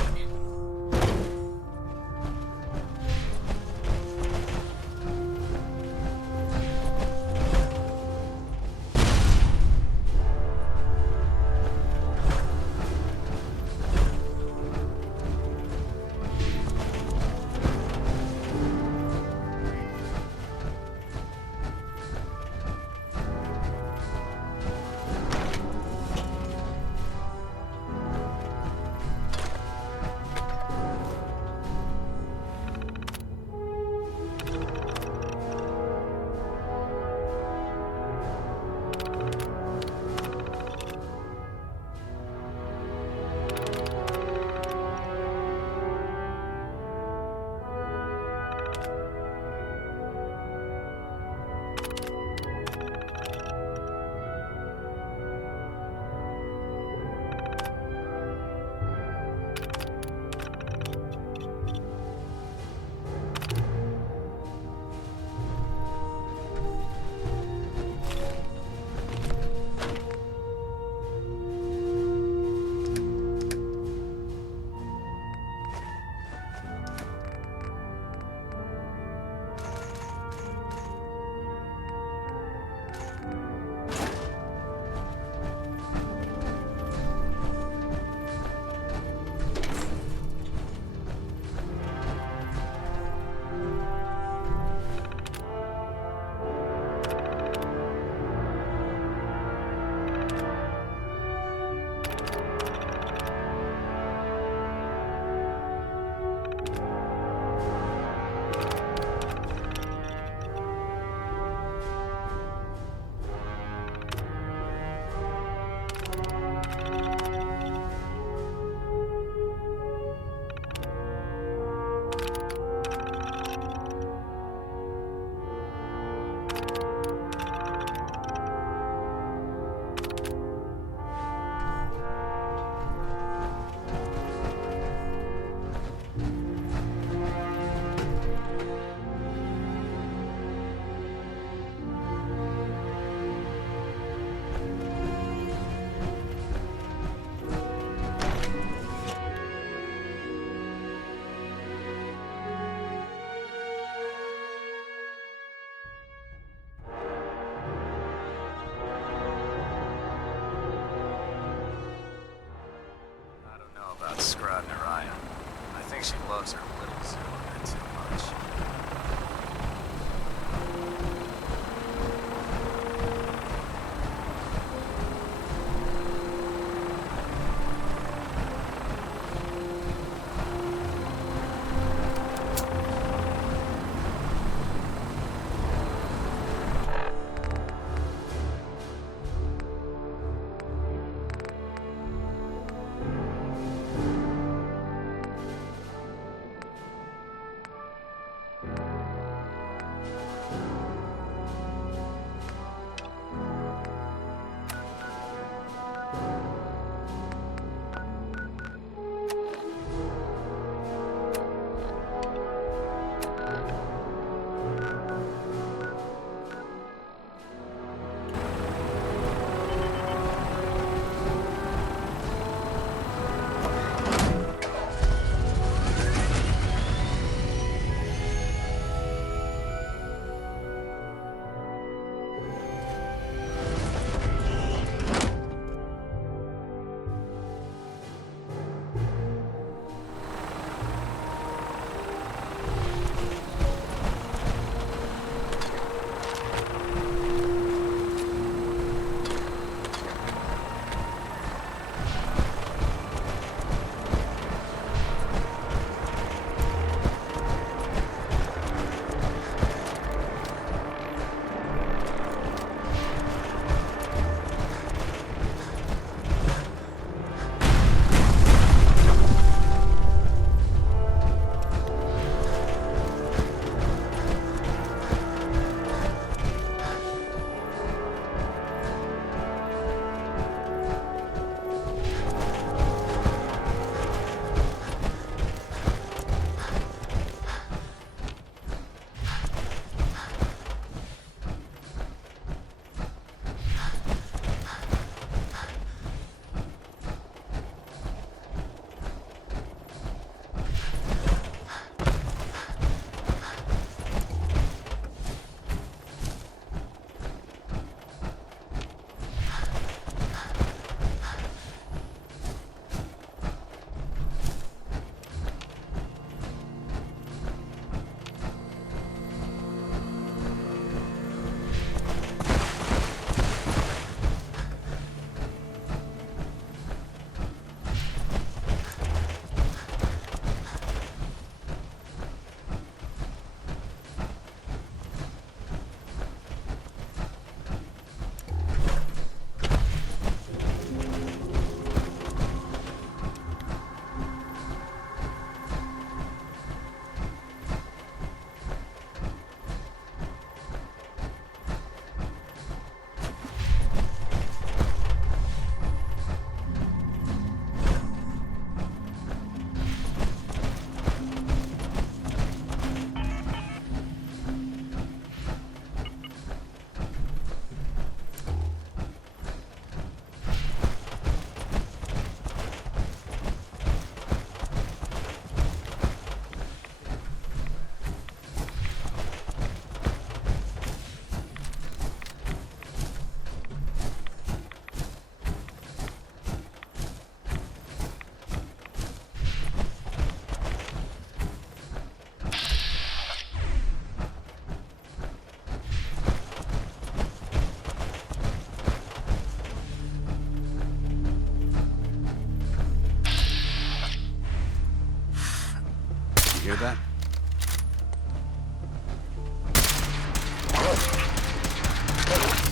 hear that?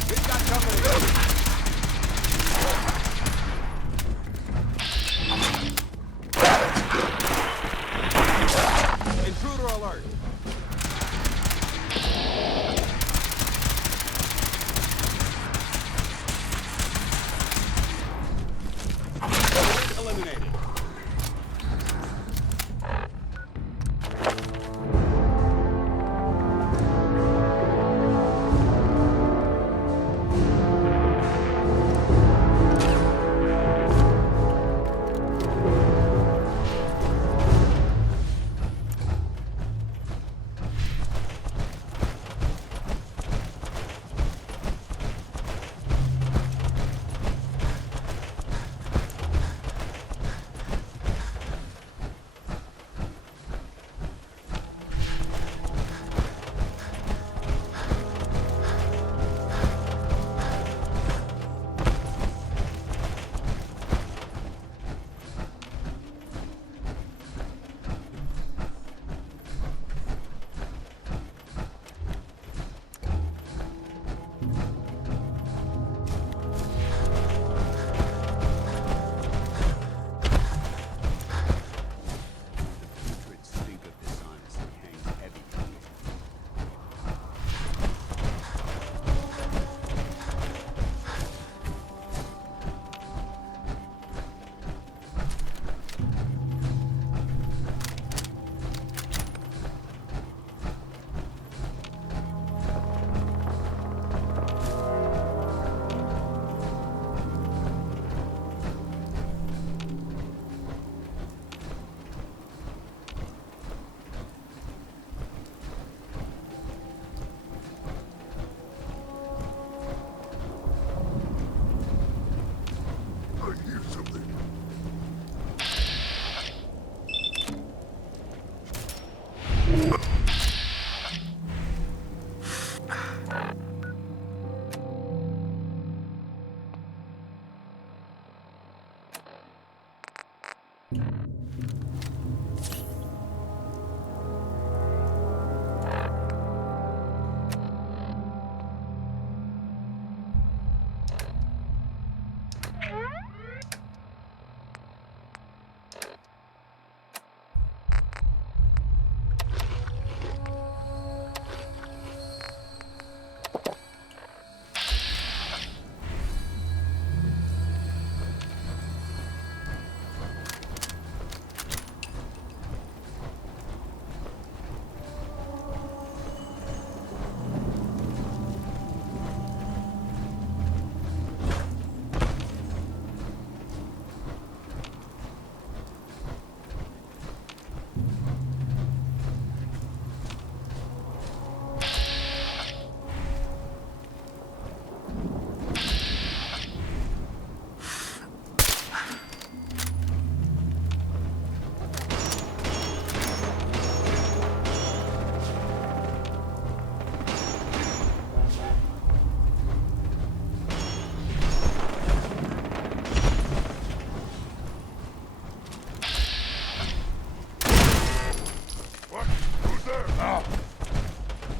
We've got company. Intruder alert! Eliminated.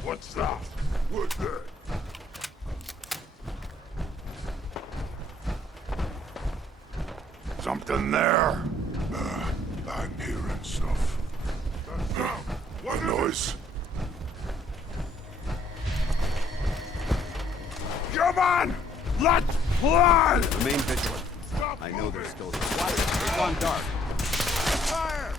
What's that? What's that? Something there? I'm hearing stuff. What noise? Come on! Let's fly! Remain vigilant. I know there's still... They've gone dark. Fire!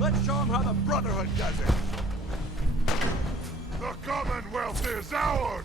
Let's show them how the Brotherhood does it. The Commonwealth is ours!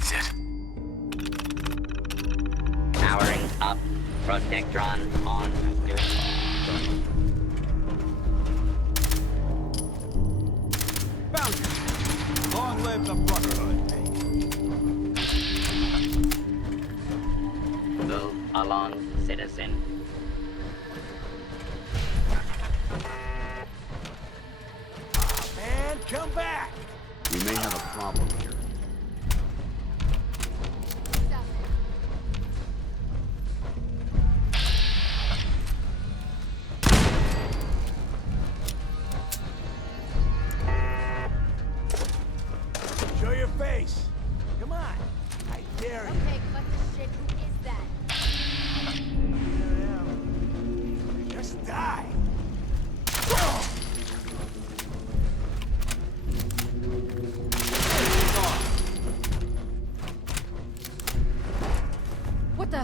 That's it. Powering up. Protectron on. Found you. Long live the Brotherhood. Move along, citizen. Man, come back! We may have a problem here. Show your face. Come on. I dare you. Okay, cut the shit. Who is that? Just die. What the?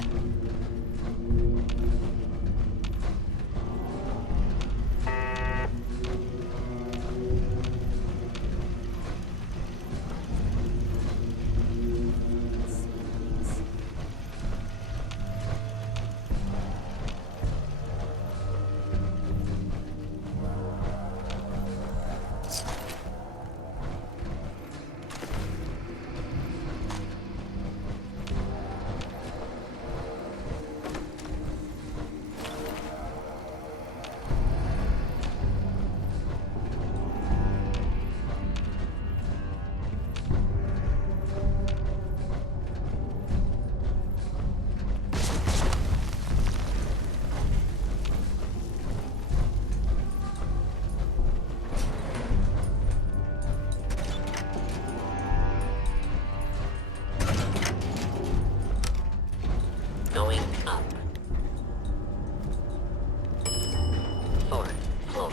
Going up. Fourth floor.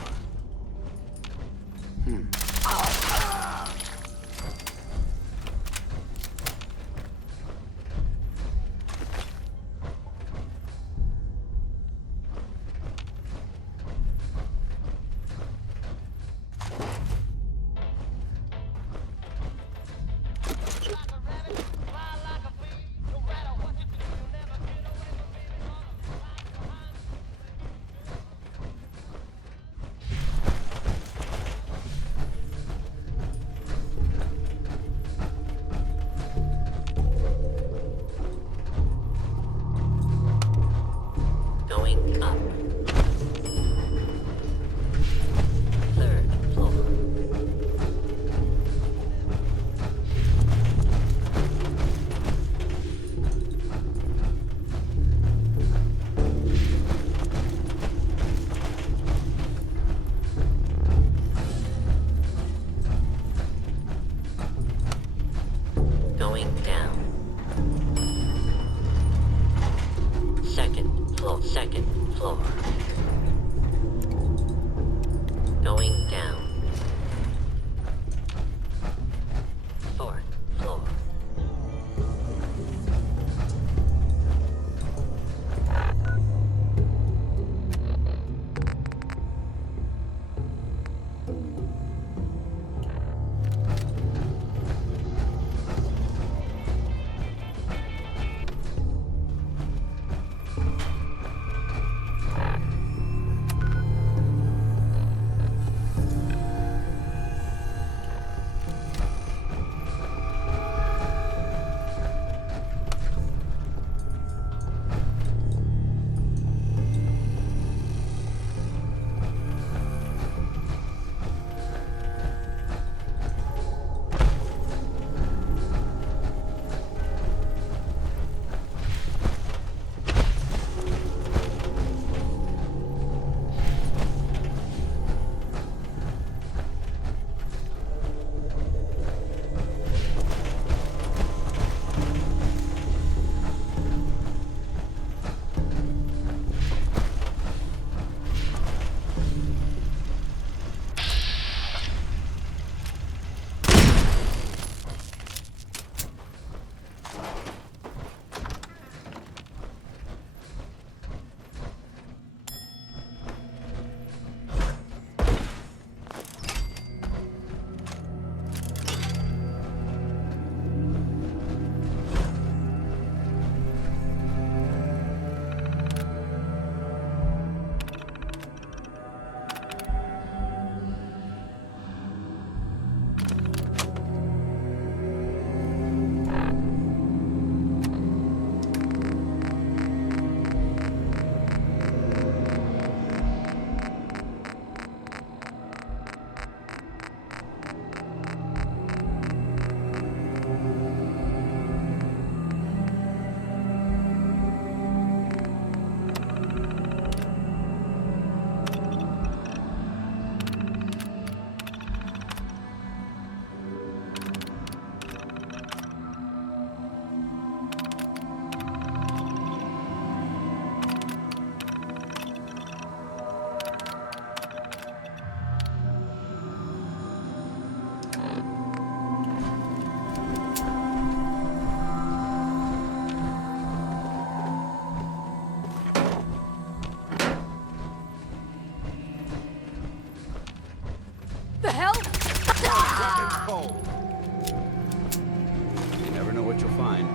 Going up. Third floor. Going down. Second floor. Second floor. Going down. Fourth floor. The hell? You never know what you'll find.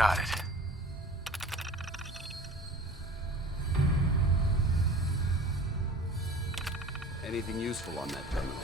got it. Anything useful on that terminal?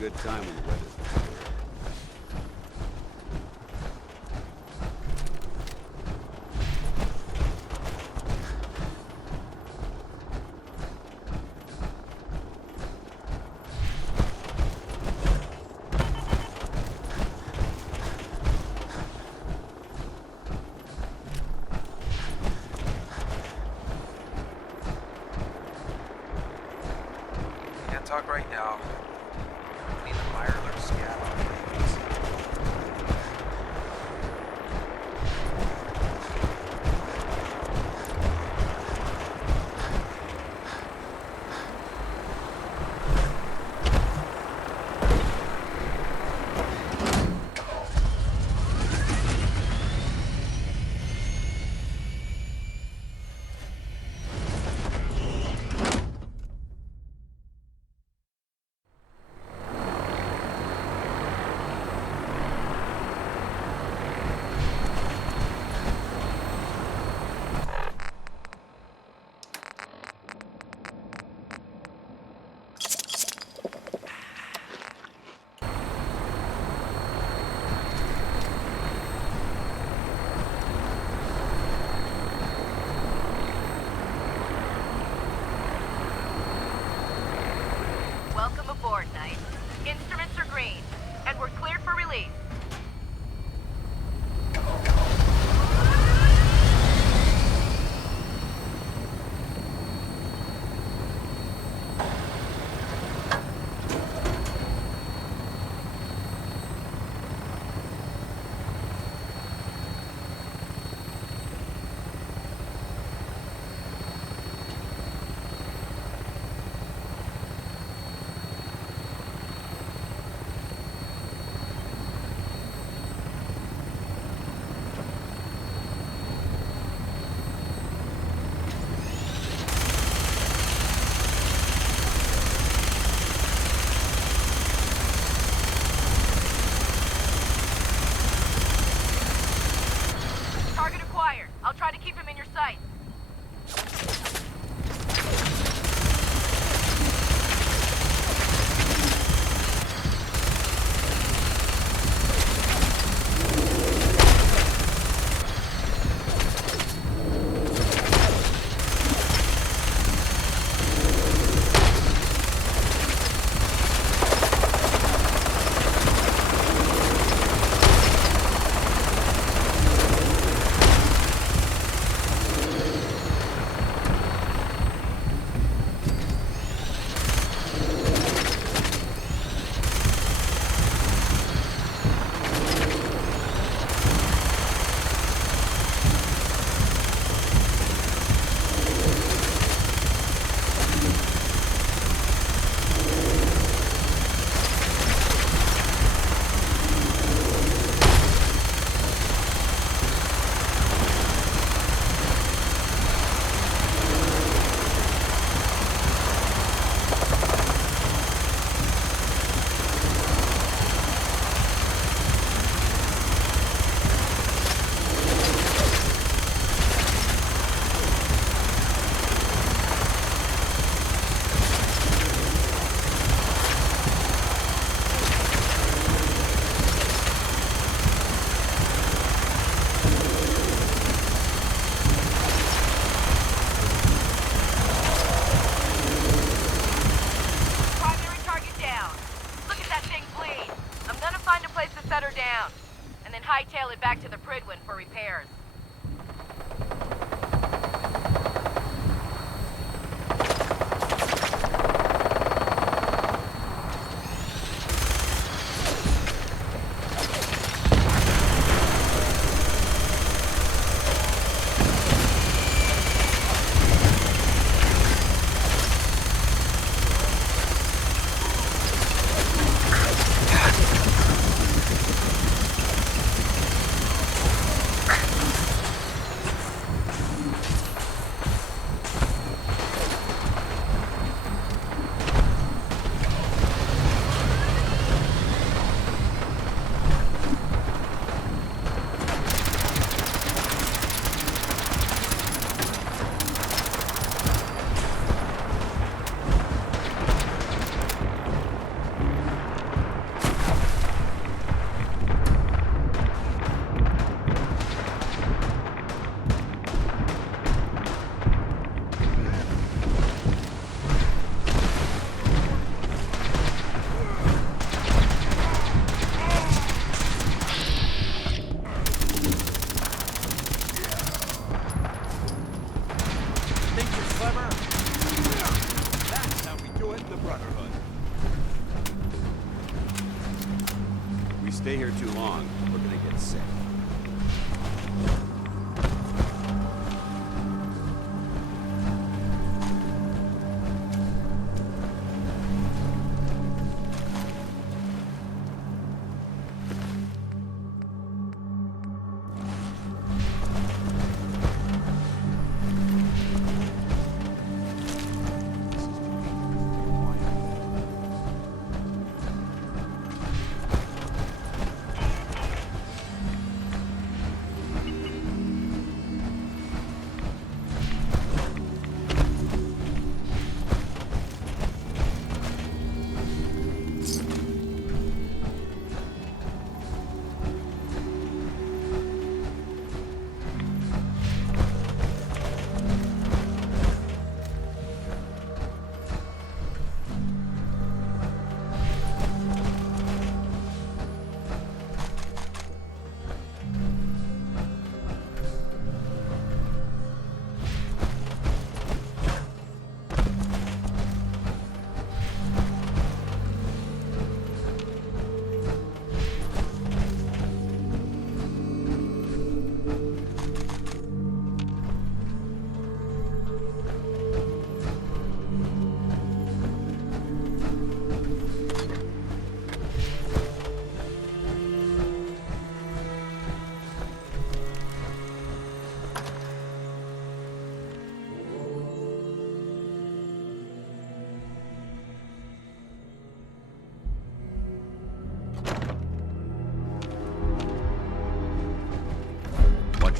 Good time when the weather's this good. Can't talk right now. Need a Mirelurk scat operations. aboard, Knight. Instruments are green, and we're cleared for release. I'll try to keep him in your sight. Set her down, and then hightail it back to the Prydwen for repairs. Stay here too long, we're gonna get sick.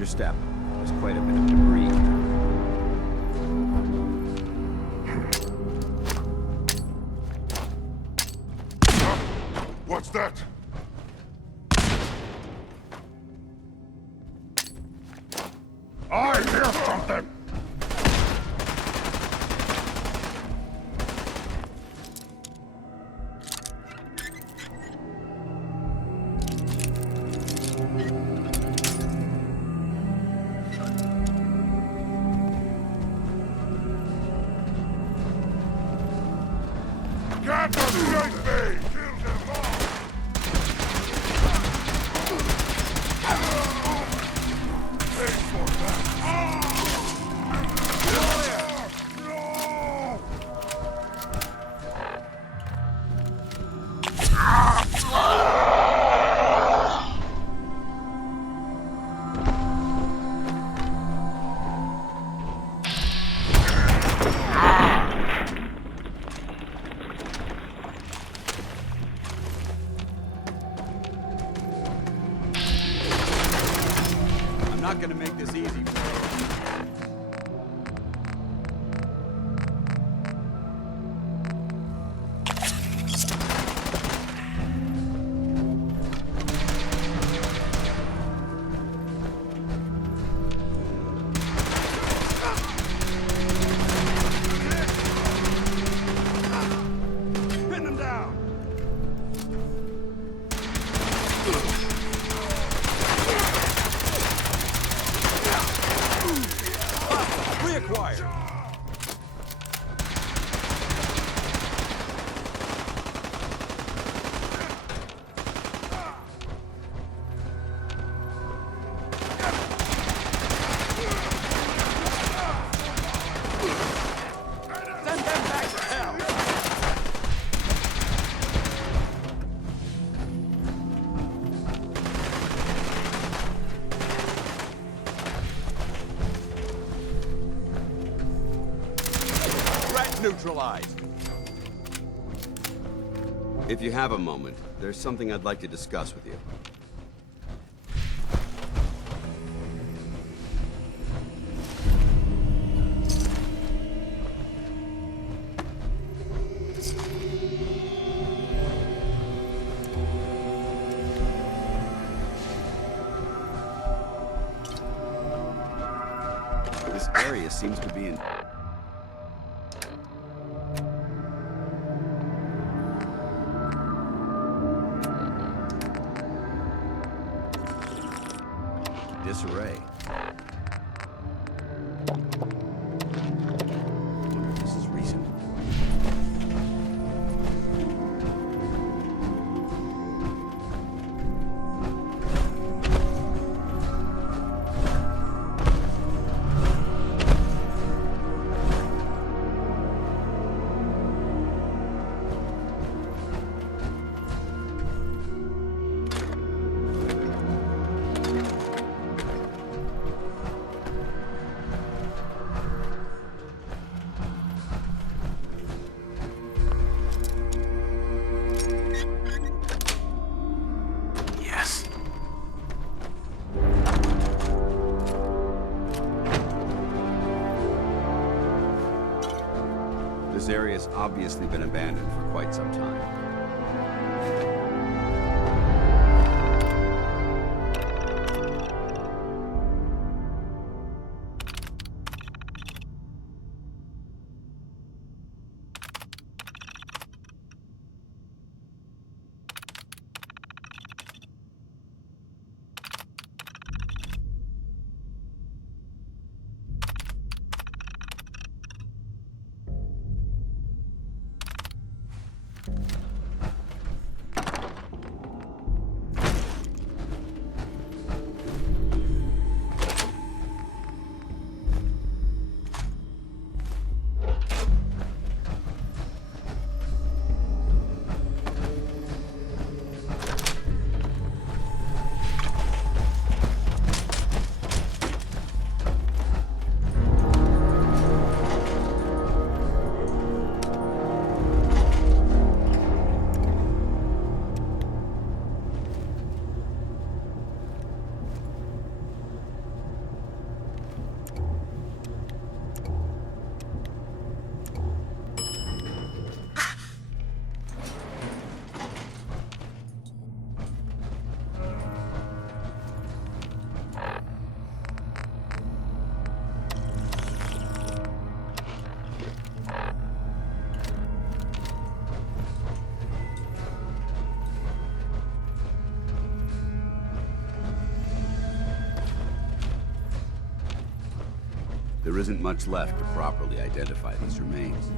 your step. There's quite a bit of debris here. What's that? I hear something! Get the straight me! Kill them all! Pay for that! I'm not gonna make this easy for you. Pin them down! Reacquired. Send them back to hell. Threat neutralized. If you have a moment, there's something I'd like to discuss with you. This area seems to be in... disarray. Wonder if this is recent. Yes. This area's obviously been abandoned for quite some time. There isn't much left to properly identify these remains.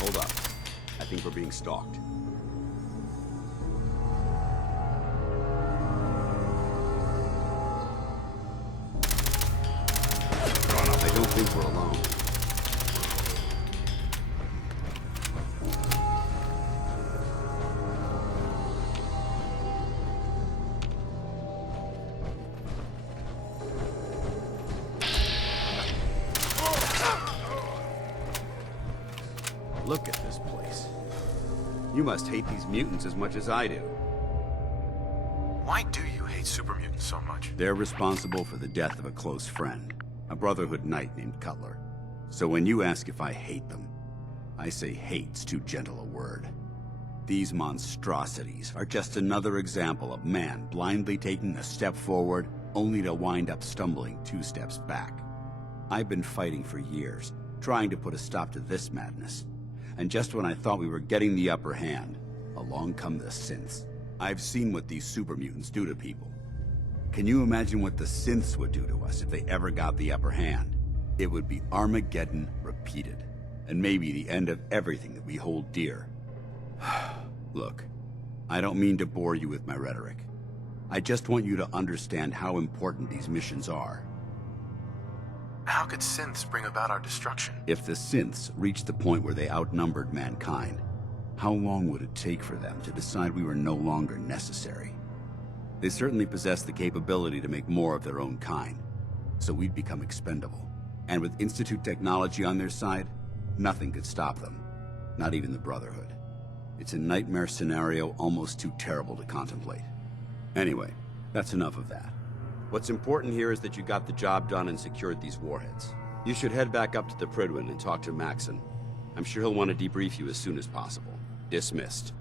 Hold up. I think we're being stalked. I don't think we're alone. Look at this place. You must hate these mutants as much as I do. Why do you hate super mutants so much? They're responsible for the death of a close friend, a Brotherhood knight named Cutler. So when you ask if I hate them, I say hate's too gentle a word. These monstrosities are just another example of man blindly taking a step forward, only to wind up stumbling 2 steps back. I've been fighting for years, trying to put a stop to this madness. And just when I thought we were getting the upper hand, along come the synths. I've seen what these super mutants do to people. Can you imagine what the synths would do to us if they ever got the upper hand? It would be Armageddon repeated, and maybe the end of everything that we hold dear. Look, I don't mean to bore you with my rhetoric. I just want you to understand how important these missions are. How could synths bring about our destruction? If the synths reached the point where they outnumbered mankind, how long would it take for them to decide we were no longer necessary? They certainly possess the capability to make more of their own kind, so we'd become expendable. And with Institute technology on their side, nothing could stop them, not even the Brotherhood. It's a nightmare scenario almost too terrible to contemplate. Anyway, that's enough of that. What's important here is that you got the job done and secured these warheads. You should head back up to the Prydwen and talk to Maxon. I'm sure he'll want to debrief you as soon as possible. Dismissed.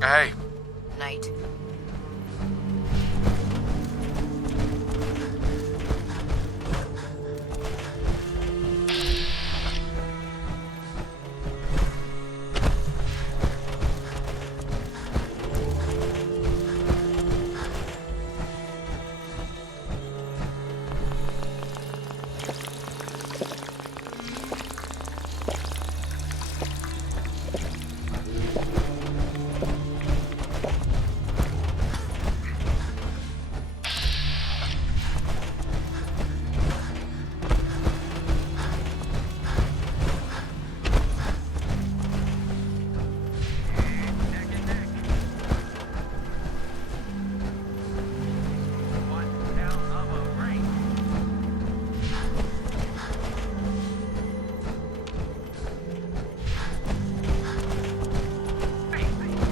Hey. Night.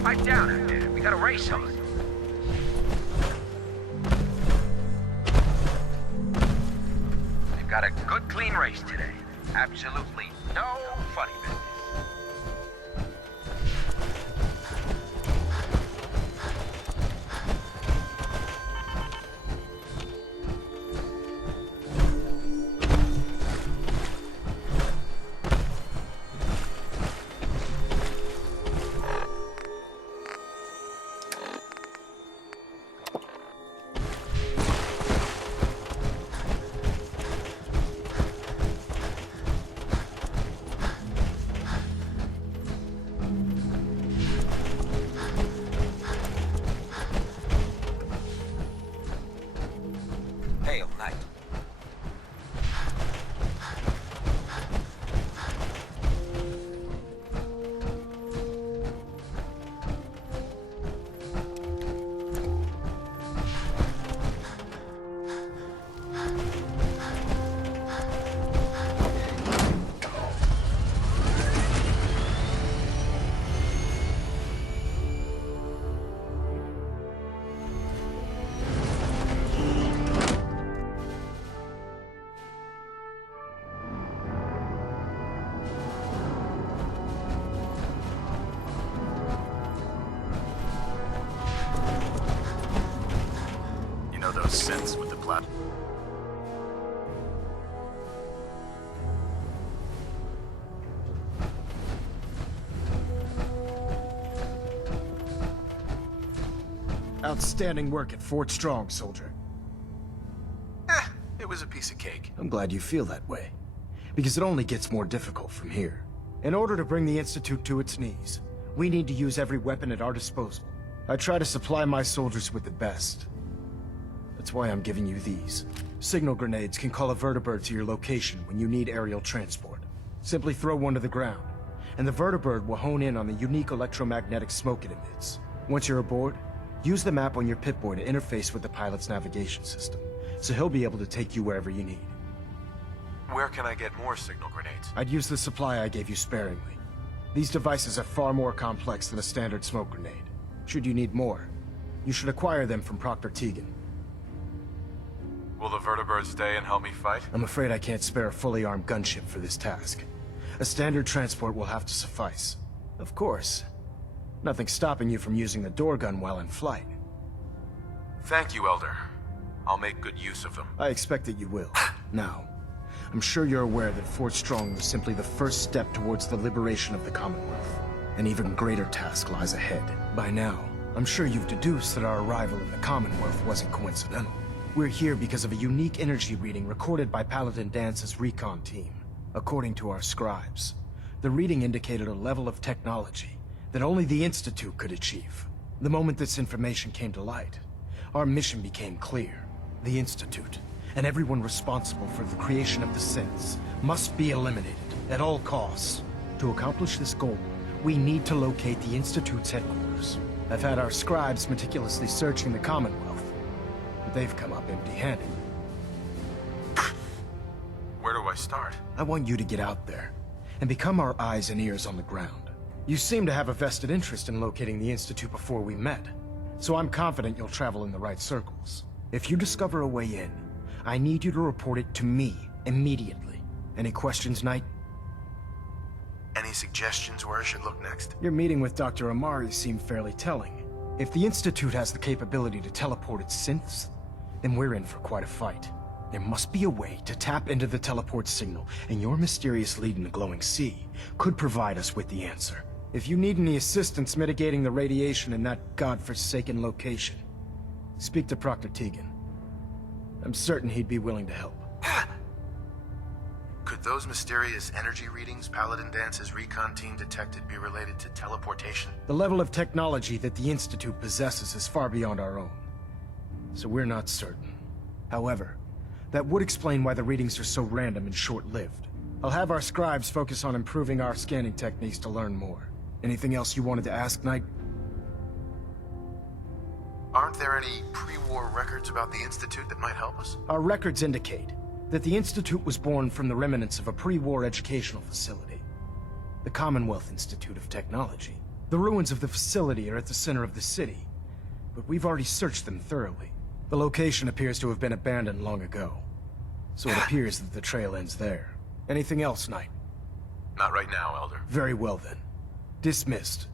Pipe down out there. We got a race on. We've got a good, clean race today. Absolutely no funny business. Hail, Knight. Those synths with the plat. Outstanding work at Fort Strong, soldier. It was a piece of cake. I'm glad you feel that way, because it only gets more difficult from here. In order to bring the Institute to its knees, we need to use every weapon at our disposal. I try to supply my soldiers with the best. That's why I'm giving you these. Signal grenades can call a vertibird to your location when you need aerial transport. Simply throw one to the ground, and the vertibird will hone in on the unique electromagnetic smoke it emits. Once you're aboard, use the map on your Pip-Boy to interface with the pilot's navigation system, so he'll be able to take you wherever you need. Where can I get more signal grenades? I'd use the supply I gave you sparingly. These devices are far more complex than a standard smoke grenade. Should you need more, you should acquire them from Proctor Tegan. Will the vertibird stay and help me fight? I'm afraid I can't spare a fully armed gunship for this task. A standard transport will have to suffice. Of course, nothing stopping you from using the door gun while in flight. Thank you, Elder. I'll make good use of them. I expect that you will. Now, I'm sure you're aware that Fort Strong was simply the first step towards the liberation of the Commonwealth. An even greater task lies ahead. By now, I'm sure you've deduced that our arrival in the Commonwealth wasn't coincidental. We're here because of a unique energy reading recorded by Paladin Dance's recon team. According to our scribes, the reading indicated a level of technology that only the Institute could achieve. The moment this information came to light, our mission became clear. The Institute, and everyone responsible for the creation of the synths, must be eliminated at all costs. To accomplish this goal, we need to locate the Institute's headquarters. I've had our scribes meticulously searching the Commonwealth, but they've come up empty-handed. Where do I start? I want you to get out there and become our eyes and ears on the ground. You seem to have a vested interest in locating the Institute before we met, so I'm confident you'll travel in the right circles. If you discover a way in, I need you to report it to me immediately. Any questions, Knight? Any suggestions where I should look next? Your meeting with Dr. Amari seemed fairly telling. If the Institute has the capability to teleport its synths, then we're in for quite a fight. There must be a way to tap into the teleport signal, and your mysterious lead in the glowing sea could provide us with the answer. If you need any assistance mitigating the radiation in that godforsaken location, speak to Proctor Tegan. I'm certain he'd be willing to help. Could those mysterious energy readings Paladin Dance's recon team detected be related to teleportation? The level of technology that the Institute possesses is far beyond our own, so we're not certain. However, that would explain why the readings are so random and short-lived. I'll have our scribes focus on improving our scanning techniques to learn more. Anything else you wanted to ask, Knight? Aren't there any pre-war records about the Institute that might help us? Our records indicate that the Institute was born from the remnants of a pre-war educational facility, the Commonwealth Institute of Technology. The ruins of the facility are at the center of the city, but we've already searched them thoroughly. The location appears to have been abandoned long ago, so it appears that the trail ends there. Anything else, Knight? Not right now, Elder. Very well then. Dismissed.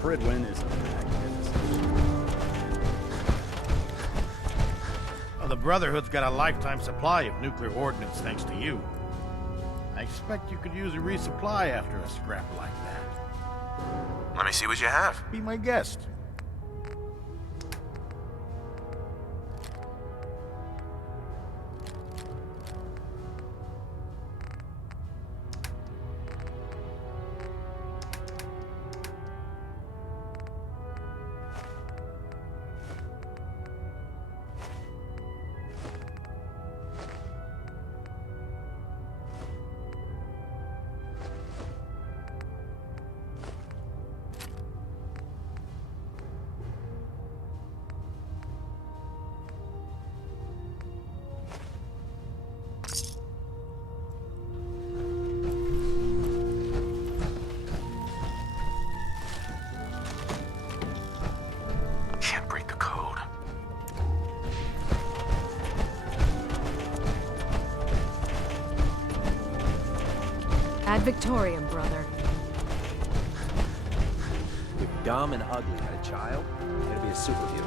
Prydwen is a magnificent. Well, the Brotherhood's got a lifetime supply of nuclear ordnance thanks to you. I expect you could use a resupply after a scrap like that. Let me see what you have. Be my guest. Ad Victoriam, brother. If Dom and Ugly had a child, it'd be a super view.